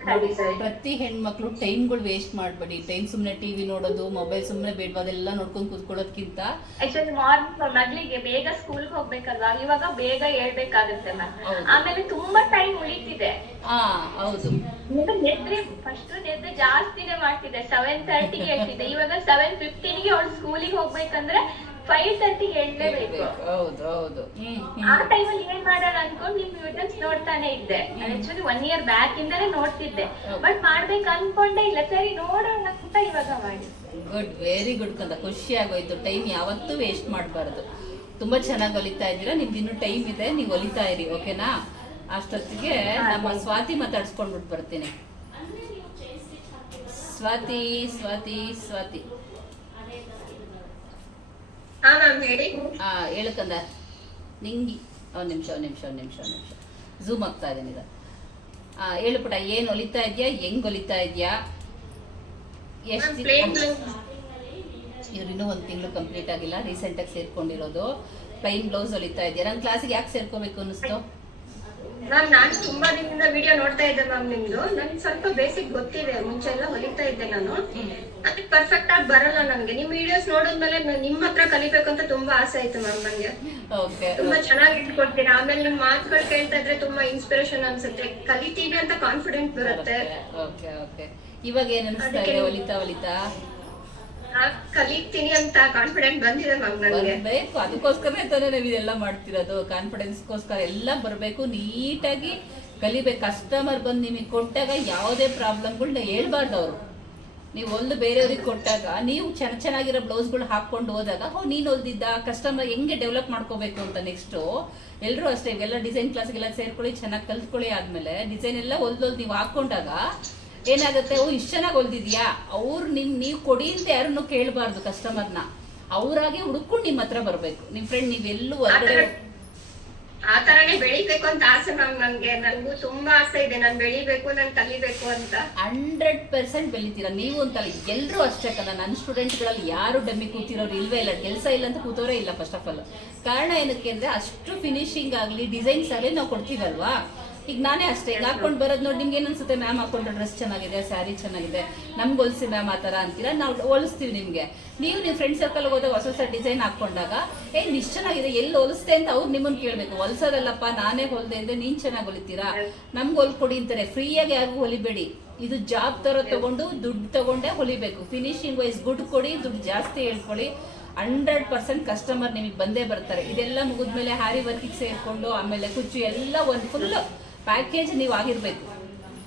ಪ್ರತಿ ಹೆಣ್ಮಕ್ಳು ಟೈಮ್ಗಳು ವೇಸ್ಟ್ ಮಾಡ್ಬೇಡಿ. ಟೈಮ್ ಸುಮ್ನೆ ಟಿವಿ ನೋಡೋದು ಮೊಬೈಲ್ ಸುಮ್ನೆ ಬೇಡವಾದೆಲ್ಲ ನೋಡ್ಕೊಂಡು ಕೂತ್ಕೊಳ್ಳೋದ್ಕಿಂತ ಆಕ್ಚುಲಿ ಮಾರ್ನಿಂಗ್ ಮಗಳಿಗೆ ಬೇಗ ಸ್ಕೂಲ್ಗೆ ಹೋಗ್ಬೇಕಲ್ವಾ? ಇವಾಗ ಬೇಗ ಹೇಳ್ಬೇಕಾಗತ್ತೆ ಮ್ಯಾಮ್. ಆಮೇಲೆ ತುಂಬಾ ಟೈಮ್ ಉಳಿತಿದೆ. ಹಾ ಹೌದು. ನಿದ್ರೆ ಫಸ್ಟ್ ನಿದ್ರೆ ಜಾಸ್ತಿನೇ ಮಾಡ್ತಿದೆ. ಸೆವೆನ್ ತರ್ಟಿಗೆ ಹೇಳ್ತಿದ್ದೆ ಇವಾಗ ಸೆವೆನ್ ಫಿಫ್ಟೀನ್ಗೆ ಅವ್ಳು ಸ್ಕೂಲಿಗೆ ಹೋಗ್ಬೇಕಂದ್ರೆ ಫೈವ್ ತರ್ಟಿ ಹೇಳ್ಲೇಬೇಕು ಹೌದು ಹೌದು. ಆ ಟೈಮಲ್ಲಿ ಏನ್ ಮಾಡೋಣ ಅನ್ಕೊಂಡು ನಿಮ್ ವಿಡಿಯೋಸ್ ನೋಡ್ತಾನೆ ಇದ್ದೆ. ಆಕ್ಚುಲಿ ಒನ್ ಇಯರ್ ಬ್ಯಾಕ್ ಇಂದಾನೆ ನೋಡ್ತಿದ್ದೆ. ಬಟ್ ಮಾಡ್ಬೇಕು ಅನ್ಕೊಂಡೇ ಇಲ್ಲ. ಸರಿ ನೋಡೋಣ ಅಂತ ಇವಾಗ ಮಾಡಿ. ಗುಡ್ ವೆರಿ ಗುಡ್ ಕಂದ. ಖುಷಿ ಆಗೋಯ್ತು. ಟೈಮ್ ಯಾವತ್ತೂ ವೇಸ್ಟ್ ಮಾಡಬಾರ್ದು. ತುಂಬಾ ಚೆನ್ನಾಗಿ ಹೊಲಿತಾ ಇದ್ದೀರಾ? ನಿಮ್ದು ಇನ್ನೂ ಟೈಮ್ ಇದೆ. ನೀವು ಹೊಲಿತಾ ಇರಿ ಓಕೆನಾ ಅಷ್ಟೊತ್ತಿಗೆ ನಮ್ಮ ಸ್ವಾತಿ ಮಾತಾಡ್ಸ್ಕೊಂಡ್ಬಿಟ್ಟು ಬರ್ತೀನಿ. ಸ್ವಾತಿ ಸ್ವಾತಿ ಸ್ವಾತಿ. ಹಾ ಮ್ಯಾಮ್ ಹೇಳಿ. ಆ ಹೇಳಕಂದ ನಿಂಗೆ. ಒಂದು ನಿಮಿಷ ಒಂದು ನಿಮಿಷ ಒಂದು ನಿಮಿಷ ಒಂದು ನಿಮಿಷ. ಝೂಮ್ ಆಗ್ತಾ ಇದ್ದೀನಿ ಈಗ. ಆ ಹೇಳು ಪುಟ ಏನು ಹೊಲಿತಾ ಇದ್ಯಾ? ಹೆಂಗ್ ಹೊಲಿತಾ ಇದ್ಯಾ? ಎಷ್ಟು ಇವ್ರು ಇನ್ನೂ ಒಂದು ತಿಂಗಳು ಕಂಪ್ಲೀಟ್ ಆಗಿಲ್ಲ. ರೀಸೆಂಟಾಗಿ ಸೇರ್ಕೊಂಡಿರೋದು. ಪ್ಲೈನ್ ಬ್ಲೌಸ್ ಹೊಲಿತಾ ಇದೆಯಾ? ನನ್ನ ಕ್ಲಾಸಿಗೆ ಯಾಕೆ ಸೇರ್ಕೋಬೇಕು ಅನ್ನಿಸ್ತು? ಮ್ಯಾಮ್ ನಾನು ತುಂಬಾ ದಿನದಿಂದ ವಿಡಿಯೋ ನೋಡ್ತಾ ಇದ್ದೆ ಮ್ಯಾಮ್ ನಿಮ್ದು. ನನ್ಗೆ ಸ್ವಲ್ಪ ಬೇಸಿಕ್ ಗೊತ್ತಿದೆ. ಮುಂಚೆ ಎಲ್ಲ ಹೊಲಿತಾ ಇದ್ದೆ ನಾನು. ಅದಕ್ಕೆ ಪರ್ಫೆಕ್ಟ್ ಆಗಿ ಬರಲ್ಲ ನನ್ಗೆ. ನಿಮ್ ವಿಡಿಯೋಸ್ ನೋಡಿದ್ಮೇಲೆ ನಾನ್ ನಿಮ್ ಹತ್ರ ಕಲಿಬೇಕು ಅಂತ ತುಂಬಾ ಆಸೆ ಆಯ್ತು ಮ್ಯಾಮ್ ನಂಗೆ. ತುಂಬಾ ಚೆನ್ನಾಗಿ ಇಟ್ಕೊಡ್ತೀರಾ ಆಮೇಲೆ ನಿಮ್ ಮಾತುಗಳು ಕೇಳ್ತಾ ಇದ್ರೆ ತುಂಬಾ ಇನ್ಸ್ಪಿರೇಷನ್ ಅನ್ಸುತ್ತೆ. ಕಲಿತೀನಿ ಅಂತ ಕಾನ್ಫಿಡೆಂಟ್ ಬರುತ್ತೆ. ಇವಾಗ ಏನ್ ಅನಿಸ್ತಾ ಇದೆ? ಹೊಲಿತಾ ಹೊಲಿತಾ? ನಾನ್ ಕಲಿತೀನಿ ಅಂತ ಕಾನ್ಫಿಡೆಂಟ್ ಬಂದಿದೆ ಬರ್ಬೇಕು ಅದಕ್ಕೋಸ್ಕರನೇ ತಾನೇ ಇದೆಲ್ಲ ಮಾಡ್ತಿರೋದು. ಕಾನ್ಫಿಡೆನ್ಸ್ಗೋಸ್ಕರ ಎಲ್ಲ ಬರಬೇಕು. ನೀಟಾಗಿ ಕಲಿಬೇಕು. ಕಸ್ಟಮರ್ ಬಂದು ನಿಮಗೆ ಕೊಟ್ಟಾಗ ಯಾವುದೇ ಪ್ರಾಬ್ಲಮ್ಗಳನ್ನ ಹೇಳ್ಬಾರ್ದು ಅವರು. ನೀವು ಹೊಲ್ದು ಬೇರೆಯವ್ರಿಗೆ ಕೊಟ್ಟಾಗ, ನೀವು ಚೆನ್ನ ಚೆನ್ನಾಗಿರೋ ಬ್ಲೌಸ್ಗಳು ಹಾಕ್ಕೊಂಡು ಹೋದಾಗ, ಹೋ, ನೀನು ಹೊಲ್ದಿದ್ದ ಕಸ್ಟಮರ್ ಹೆಂಗೆ ಡೆವಲಪ್ ಮಾಡ್ಕೋಬೇಕು ಅಂತ ನೆಕ್ಸ್ಟು ಎಲ್ಲರೂ ಅಷ್ಟೇ, ಇವೆಲ್ಲ ಡಿಸೈನ್ ಕ್ಲಾಸ್ಗೆಲ್ಲ ಸೇರ್ಕೊಳ್ಳಿ, ಚೆನ್ನಾಗಿ ಕಲ್ತ್ಕೊಳ್ಳಿ ಆದಮೇಲೆ ಡಿಸೈನ್ ಎಲ್ಲ ಹೊಲ್ದೊಲ್ದು ನೀವು ಹಾಕ್ಕೊಂಡಾಗ ಏನಾಗುತ್ತೆ? ಓ ಇಷ್ಟು ಚೆನ್ನಾಗಿ ಹೊಲ್ದಿದ್ಯಾ? ಅವ್ರು ನಿಮ್ ನೀವು ಕೊಡಿ ಅಂತ ಯಾರನ್ನು ಕೇಳಬಾರ್ದು ಕಸ್ಟಮರ್ನ ಅವರಾಗೆ ಹುಡುಕೊಂಡು ನಿಮ್ಮ ಹತ್ರ ಬರಬೇಕು. ನಿಮ್ ಫ್ರೆಂಡ್ ನೀವೆಲ್ಲೂ ಹೊರಗಡೆ ಆ ತರನೇ ಬೆಳಿಬೇಕು ಅಂತ ಆಸೆ ನನ್ಗೆ ನನ್ಗೂ ತುಂಬಾ ಆಸೆ ಇದೆ. ನಾನು ಬೆಳಿಬೇಕು ನಾನು ಕಲಿಬೇಕು ಅಂತ. ಹಂಡ್ರೆಡ್ ಪರ್ಸೆಂಟ್ ಬೆಳಿತೀರ? ನೀವು ಅಂತಲ್ಲ ಎಲ್ಲರೂ ಅಷ್ಟೇ ಕಣ ನನ್ನ ಸ್ಟೂಡೆಂಟ್ಗಳಲ್ಲಿ ಯಾರು ಡಮ್ಮಿ ಕೂತಿರೋರು ಇಲ್ವೇ ಇಲ್ಲ. ಕೆಲಸ ಇಲ್ಲ ಅಂತ ಕೂತೋರೇ ಇಲ್ಲ ಫಸ್ಟ್ ಆಫ್ ಆಲ್ ಕಾರಣ ಏನಕ್ಕೆ ಅಂದ್ರೆ ಅಷ್ಟು ಫಿನಿಶಿಂಗ್ ಆಗಲಿ ಡಿಸೈನ್ಸ್ ಆಗಲಿ ನಾವು ಕೊಡ್ತೀವಲ್ವಾ? ಈಗ ನಾನೇ ಅಷ್ಟೇ ಈಗ ಹಾಕೊಂಡು ಬರೋದು ನೋಡಿ ನಿಮ್ಗೆ ಏನು ಅನ್ಸುತ್ತೆ? ಮ್ಯಾಮ್ ಹಾಕೊಂಡ್ರೆ ಡ್ರೆಸ್ ಚೆನ್ನಾಗಿದೆ ಸ್ಯಾರಿ ಚೆನ್ನಾಗಿದೆ. ನಮ್ಗೆ ಹೊಲಿಸಿ ಮ್ಯಾಮ್ ಆ ಥರ ಅಂತೀರಾ? ನಾವು ಹೊಲಿಸ್ತೀವಿ ನಿಮಗೆ. ನೀವು ನಿಮ್ಮ ಫ್ರೆಂಡ್ ಸರ್ಕಲ್ ಹೋದಾಗ ಹೊಸ ಹೊಸ ಡಿಸೈನ್ ಹಾಕೊಂಡಾಗ ಏ ಇಷ್ಟು ಚೆನ್ನಾಗಿದೆ ಎಲ್ಲಿ ಹೊಲಿಸ್ತೆ ಅಂತ ಅವ್ರು ನಿಮ್ಮನ್ನು ಕೇಳಬೇಕು. ಹೊಲ್ಸೋದಲ್ಲಪ್ಪ ನಾನೇ ಹೊಲ್ದೆ ಅಂದ್ರೆ ನೀನು ಚೆನ್ನಾಗಿ ಹೊಲಿತೀರಾ? ನಮ್ಗೆ ಹೊಲ್ಕೊಡಿ ಅಂತಾರೆ. ಫ್ರೀಯಾಗಿ ಯಾರಿಗೂ ಹೊಲಿಬೇಡಿ. ಇದು ಜಾಬ್ ತರ ತಗೊಂಡು ದುಡ್ಡು ತಗೊಂಡೇ ಹೊಲಿಬೇಕು. ಫಿನಿಶಿಂಗ್ ವೈಸ್ ಗುಡ್ ಕೊಡಿ ದುಡ್ಡು ಜಾಸ್ತಿ ಹೇಳ್ಕೊಳ್ಳಿ. ಹಂಡ್ರೆಡ್ ಪರ್ಸೆಂಟ್ ಕಸ್ಟಮರ್ ನಿಮಗೆ ಬಂದೇ ಬರ್ತಾರೆ. ಇದೆಲ್ಲ ಮುಗಿದ್ಮೇಲೆ ಹ್ಯಾರಿ ವರ್ಕಿಗೆ ಸೇರಿಕೊಂಡು ಆಮೇಲೆ ಕುಚ್ಚು ಎಲ್ಲ ಒಂದು ಫುಲ್ ಪ್ಯಾಕೇಜ್ ನೀವು ಆಗಿರ್ಬೇಕು.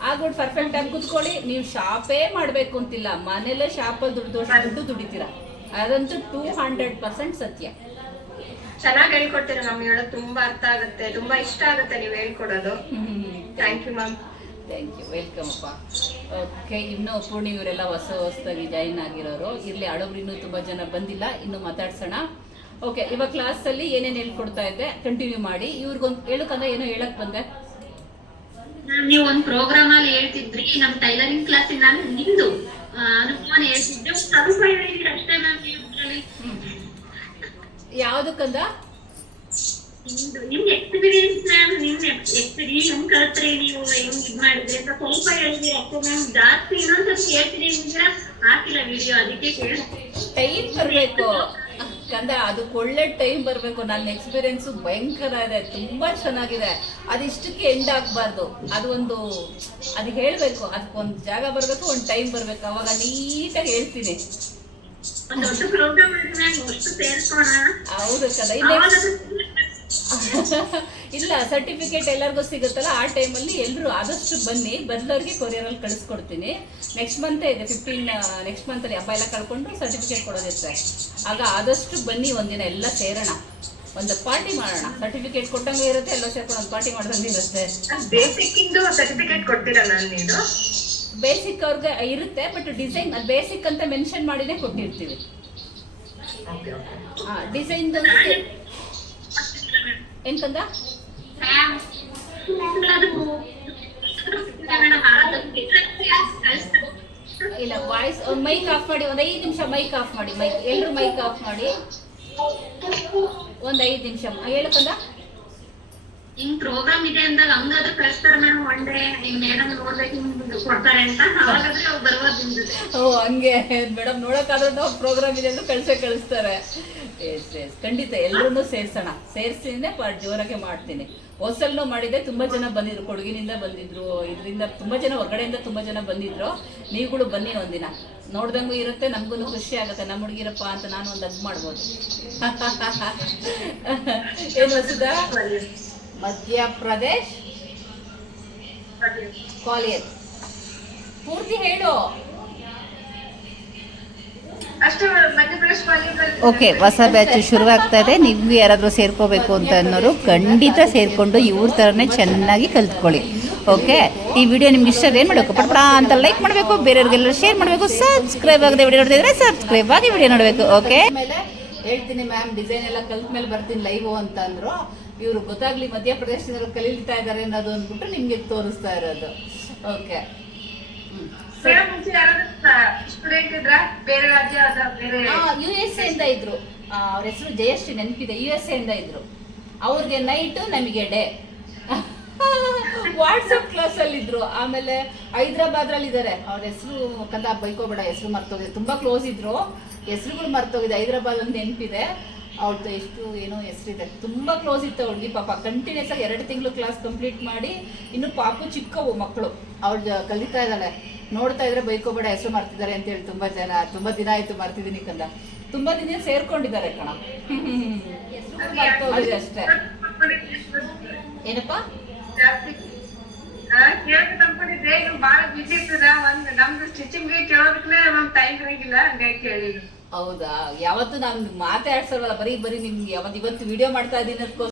ಆಗ್ಬಿಟ್ಟು ಪರ್ಫೆಕ್ಟ್ ಆಗಿ ಕುತ್ಕೊಳ್ಳಿ ನೀವು ಶಾಪೇ ಮಾಡಬೇಕು ಅಂತಿಲ್ಲ. ಮನೇಲೆ ಶಾಪಲ್ಲಿ ದುಡ್ಡು ದುಡ್ಡು ದುಡಿತೀರಾ. ಅದಂತೂ ಟೂ ಹಂಡ್ರೆಡ್ ಪರ್ಸೆಂಟ್ ಸತ್ಯ. ಚೆನ್ನಾಗಿ ಹೇಳ್ಕೊಡ್ತೀರಾ ನಮ್ಗೆ ಹೇಳೋದು ತುಂಬಾ ಅರ್ಥ ಆಗುತ್ತೆ. ತುಂಬಾ ಇಷ್ಟ ಆಗುತ್ತೆ ನೀವು ಹೇಳ್ಕೊಡೋದು. Thank you ma'am thank you welcome ಅಪ್ಪ. ಓಕೆ ಇನ್ನು ಪೂರ್ಣಿ ಇವರೆಲ್ಲ ಹೊಸ ಹೊಸದಾಗಿ ಜಾಯಿನ್ ಆಗಿರೋರು. ಇರಲಿ ಹಳಬ್ರು ಇನ್ನೂ ತುಂಬ ಜನ ಬಂದಿಲ್ಲ. ಇನ್ನು ಮಾತಾಡ್ಸೋಣ. ಓಕೆ ಇವಾಗ ಕ್ಲಾಸಲ್ಲಿ ಏನೇನು ಹೇಳ್ಕೊಡ್ತಾ ಇದ್ದೆ ಕಂಟಿನ್ಯೂ ಮಾಡಿ. ಇವ್ರಿಗೊಂದು ಹೇಳಕ್ಕಂದ್ರೆ ಏನೋ ಹೇಳಕ್ ಬಂದೆ. ನೀವು ಒಂದ್ ಪ್ರೋಗ್ರಾಮ್ ಅಲ್ಲಿ ಹೇಳ್ತಿದ್ರಿ ನಮ್ ಟೈಲರಿಂಗ್ ಕ್ಲಾಸ್ ನಾನು ನಿಮ್ದು ಅನುಭವನ ಹೇಳ್ತಿದ್ದೆ ಸ್ವಲ್ಪ ಹೇಳಿದ್ರಿ ಅಷ್ಟೇ ಮ್ಯಾಮ್ ಇದ್ರಲ್ಲಿ? ಯಾವುದಕ್ಕಂದ? ನಿಮ್ದು ನಿಮ್ ಎಕ್ಸ್ಪೀರಿಯನ್ಸ್ ಮ್ಯಾಮ್ ನಿಮ್ ಎಕ್ಸ್ಪೀರಿಯನ್ಸ್ ಹೆಂಗ್ ಕಲ್ತ್ರಿ ನೀವು ಹೆಂಗ್ ಇದ್ ಮಾಡಿದ್ರಿ ಅಂತ ಸ್ವಲ್ಪ ಹೇಳಿದ್ರಿ ಅಷ್ಟೇ ಮ್ಯಾಮ್ ಜಾಸ್ತಿ ಇನ್ನೊಂದ್ಸತಿ ಹೇಳ್ತೀರಿ ಅಂದ್ರೆ ಹಾಕಿಲ್ಲ ವಿಡಿಯೋ ಅದಕ್ಕೆ ಕೇಳಿ ಟೈಮ್ ಬರಬೇಕು. ಕಂದ ಅದಕ್ಕೆ ಒಳ್ಳೆ ಟೈಮ್ ಬರಬೇಕು. ನನ್ನ ಎಕ್ಸ್ಪೀರಿಯನ್ಸು ಭಯಂಕರ ಇದೆ. ತುಂಬ ಚೆನ್ನಾಗಿದೆ. ಅದಿಷ್ಟಕ್ಕೆ ಎಂಡ್ ಆಗಬಾರ್ದು. ಅದು ಒಂದು ಅದು ಹೇಳಬೇಕು. ಅದಕ್ಕೊಂದು ಜಾಗ ಬರಬೇಕು ಒಂದು ಟೈಮ್ ಬರಬೇಕು. ಅವಾಗ ನೀಟಾಗಿ ಹೇಳ್ತೀನಿ. ಹೌದು ಕದ ಇಲ್ಲ ಸರ್ಟಿಫಿಕೇಟ್ ಎಲ್ಲರಿಗೂ ಸಿಗುತ್ತಲ್ಲ ಆ ಟೈಮಲ್ಲಿ ಎಲ್ಲರೂ ಆದಷ್ಟು ಬನ್ನಿ ಬಂದವ್ರಿಗೆ ಕೊರಿಯರಲ್ಲಿ ಕಳಿಸ್ಕೊಡ್ತೀನಿ. ನೆಕ್ಸ್ಟ್ ಮಂತ್ ಇದೆ ಫಿಫ್ಟೀನ್ ನೆಕ್ಸ್ಟ್ ಮಂತಲ್ಲಿ ಹಬ್ಬ ಎಲ್ಲ ಕಳ್ಕೊಂಡು ಸರ್ಟಿಫಿಕೇಟ್ ಕೊಡೋದಿರ್ತಾರೆ ಆಗ ಆದಷ್ಟು ಬನ್ನಿ ಒಂದಿನ ಎಲ್ಲ ಸೇರೋಣ. ಒಂದು ಪಾರ್ಟಿ ಮಾಡೋಣ. ಸರ್ಟಿಫಿಕೇಟ್ ಕೊಟ್ಟಂಗೆ ಇರುತ್ತೆ ಎಲ್ಲ ಸೇರ್ಕೊಂಡು ಒಂದು ಪಾರ್ಟಿ ಮಾಡ್ದಂಗೆ ಇರುತ್ತೆ. ಸರ್ಟಿಫಿಕೇಟ್ ಕೊಡ್ತೀರಲ್ಲ ನಾನು? ಬೇಸಿಕ್ ಅವ್ರಿಗೆ ಇರುತ್ತೆ ಬಟ್ ಡಿಸೈನ್ ಅದು ಬೇಸಿಕ್ ಅಂತ ಮೆನ್ಷನ್ ಮಾಡಿನೇ ಕೊಟ್ಟಿರ್ತೀವಿ. ಹಾಂ ಡಿಸೈನ್ ಎಂತಂದ ಇಲ್ಲ ವಾಯ್ಸ್ ಮೈಕ್ ಆಫ್ ಮಾಡಿ ಒಂದ್ ಐದು ನಿಮಿಷ ಮೈಕ್ ಆಫ್ ಮಾಡಿ ಮೈಕ್ ಎಲ್ಲರೂ ಮೈಕ್ ಆಫ್ ಮಾಡಿ. ಒಂದು ಐದು ನಿಮಿಷ ಹೇಳಕ್ಕಂದ ಹಿಂಗ್ ಪ್ರೋಗ್ರಾಮ್ ಇದೆ ಅಂದಾಗ ಹಂಗಾದ್ರೆ ಕಳಿಸ್ತಾರೆ ಮೇಡಮ್ ಒನ್ ಡೇ ನಿಮ್ ಮೇಡಮ್ ನೋಡ್ಬೇಕು ಕೊಡ್ತಾರೆ ಅಂತ. ಅವಾಗಾದ್ರೆ ಅವ್ರು ಬರುವುದು ಓ ಹಂಗೆ. ಮೇಡಮ್ ನೋಡಕ್ಕಾದ್ರೆ ನಾವು ಪ್ರೋಗ್ರಾಮ್ ಇದೆ ಅಂದ್ರೆ ಕಳಿಸೇ ಕಳಿಸ್ತಾರೆ. ಎಸ್ ಎಸ್ ಖಂಡಿತ ಎಲ್ಲರನ್ನೂ ಸೇರ್ಸೋಣ. ಸೇರಿಸಿನೇ ಪಾ ಜೋರಾಗೆ ಮಾಡ್ತೀನಿ. ಹೊಸಲ್ನೂ ಮಾಡಿದೆ ತುಂಬ ಜನ ಬಂದಿದ್ರು ಕೊಡಗಿನಿಂದ ಬಂದಿದ್ರು ಇದರಿಂದ ತುಂಬ ಜನ ಹೊರಗಡೆಯಿಂದ ತುಂಬ ಜನ ಬಂದಿದ್ರು. ನೀವುಗಳು ಬನ್ನಿ ಒಂದಿನ. ನೋಡ್ದಂಗೂ ಇರುತ್ತೆ ನಮಗೂ ಖುಷಿ ಆಗುತ್ತೆ ನಮ್ಮ ಹುಡುಗಿರಪ್ಪ ಅಂತ ನಾನು ಒಂದು ಅದ್ ಮಾಡ್ಬೋದು. ಏನು ಹೊಸದ ಮಧ್ಯಪ್ರದೇಶ್? ಕಾಲೇಜ್ ಪೂರ್ತಿ ಹೇಳು. ಓಕೆ ಹೊಸ ಬ್ಯಾಚ್ ಶುರುವಾಗ್ತಾ ಇದೆ. ನೀವು ಯಾರಾದರೂ ಸೇರ್ಕೋಬೇಕು ಅಂತ ಅನ್ನೋರು ಖಂಡಿತ ಸೇರಿಕೊಂಡು ಇವ್ರ ಥರನೇ ಚೆನ್ನಾಗಿ ಕಲ್ತ್ಕೊಳ್ಳಿ. ಓಕೆ ಈ ವಿಡಿಯೋ ನಿಮ್ಗೆ ಇಷ್ಟ ಏನು ಮಾಡಬೇಕು? ಪಟ್ಪಡ ಅಂತ ಲೈಕ್ ಮಾಡಬೇಕು ಬೇರೆಯವ್ರಿಗೆಲ್ಲ ಶೇರ್ ಮಾಡಬೇಕು ಸಬ್ಸ್ಕ್ರೈಬ್ ಆಗದೆ ವಿಡಿಯೋ ನೋಡ್ತಿದ್ರೆ ಸಬ್ಸ್ಕ್ರೈಬ್ ಆಗಿ ವಿಡಿಯೋ ನೋಡಬೇಕು ಓಕೆ? ಹೇಳ್ತೀನಿ ಮ್ಯಾಮ್ ಡಿಸೈನ್ ಎಲ್ಲ ಕಲ್ತ ಮೇಲೆ ಬರ್ತೀನಿ ಲೈವ್ ಅಂತ ಅಂದರು ಇವರು ಗೊತ್ತಾಗ್ಲಿ ಮಧ್ಯಪ್ರದೇಶದವರು ಕಲೀತಾ ಇದ್ದಾರೆ ಅನ್ನೋದು ಅಂದ್ಬಿಟ್ಟು ನಿಮಗೆ ತೋರಿಸ್ತಾ ಇರೋದು. ಓಕೆ. ಇಂದ ಇದ್ರು. ಅವ್ರ ಹೆಸರು ಜಯಶ್ರೀ, ನೆನಪಿದೆ. ಯು ಎಸ್ ಇಂದ ಇದ್ರು. ಅವ್ರಿಗೆ ನೈಟ್ ನಮಗೆ ಡೇ ವಾಟ್ಸಪ್ ಕ್ಲಾಸಲ್ಲಿ ಇದ್ರು. ಆಮೇಲೆ ಹೈದ್ರಾಬಾದ್ರಲ್ಲಿ ಇದ್ದಾರೆ ಅವ್ರ ಹೆಸರು ಕಂದ ಬೈಕೋಬೇಡ, ಹೆಸರು ಮರ್ತೋಗಿದೆ. ತುಂಬಾ ಕ್ಲೋಸ್ ಇದ್ರು. ಹೆಸರುಗಳು ಮರ್ತೋಗಿದೆ. ಹೈದ್ರಾಬಾದ್ ಅಂತ ನೆನಪಿದೆ. ಅವ್ರದ್ದು ಎಷ್ಟು ಏನೋ ಹೆಸರಿದೆ ತುಂಬಾ ಕ್ಲೋಸ್ ಇತ್ತು ಅವ್ಳಿಗೆ ಪಾಪ ಕಂಟಿನ್ಯೂಸ್ ಆಗಿ ಎರಡು ತಿಂಗಳು ಕ್ಲಾಸ್ ಕಂಪ್ಲೀಟ್ ಮಾಡಿ, ಇನ್ನು ಪಾಪು ಚಿಕ್ಕವು ಮಕ್ಕಳು. ಅವಳು ಕಲಿತಾ ಇದ್ದಾಳೆ. ನೋಡ್ತಾ ಇದ್ರೆ ಬೈಕೋಬೇಡ ಹೆಸರು ಮರ್ತಿದ್ದಾರೆ ಅಂತ ಹೇಳಿ ತುಂಬಾ ಜನ ತುಂಬಾ ದಿನ ಆಯ್ತು ಮರ್ತಿದ್ದೀನಿ ಕಂದ ತುಂಬಾ ದಿನ ಸೇರ್ಕೊಂಡಿದ್ದಾರೆ ಕಣ. ಅಷ್ಟೇ. ಏನಪ್ಪಾ? ಹೌದಾ? ಯಾವತ್ತು ನಾನು ಮಾತಾಡ್ಸಲ್ವಲ್ಲ ಬರೀ ಬರೀ ನಿಮ್ಗೆ ಯಾವತ್ತು ಇವತ್ತು ವಿಡಿಯೋ ಮಾಡ್ತಾ ಇದೀನಿ ಅದಕ್ಕೋಸ್ಕರ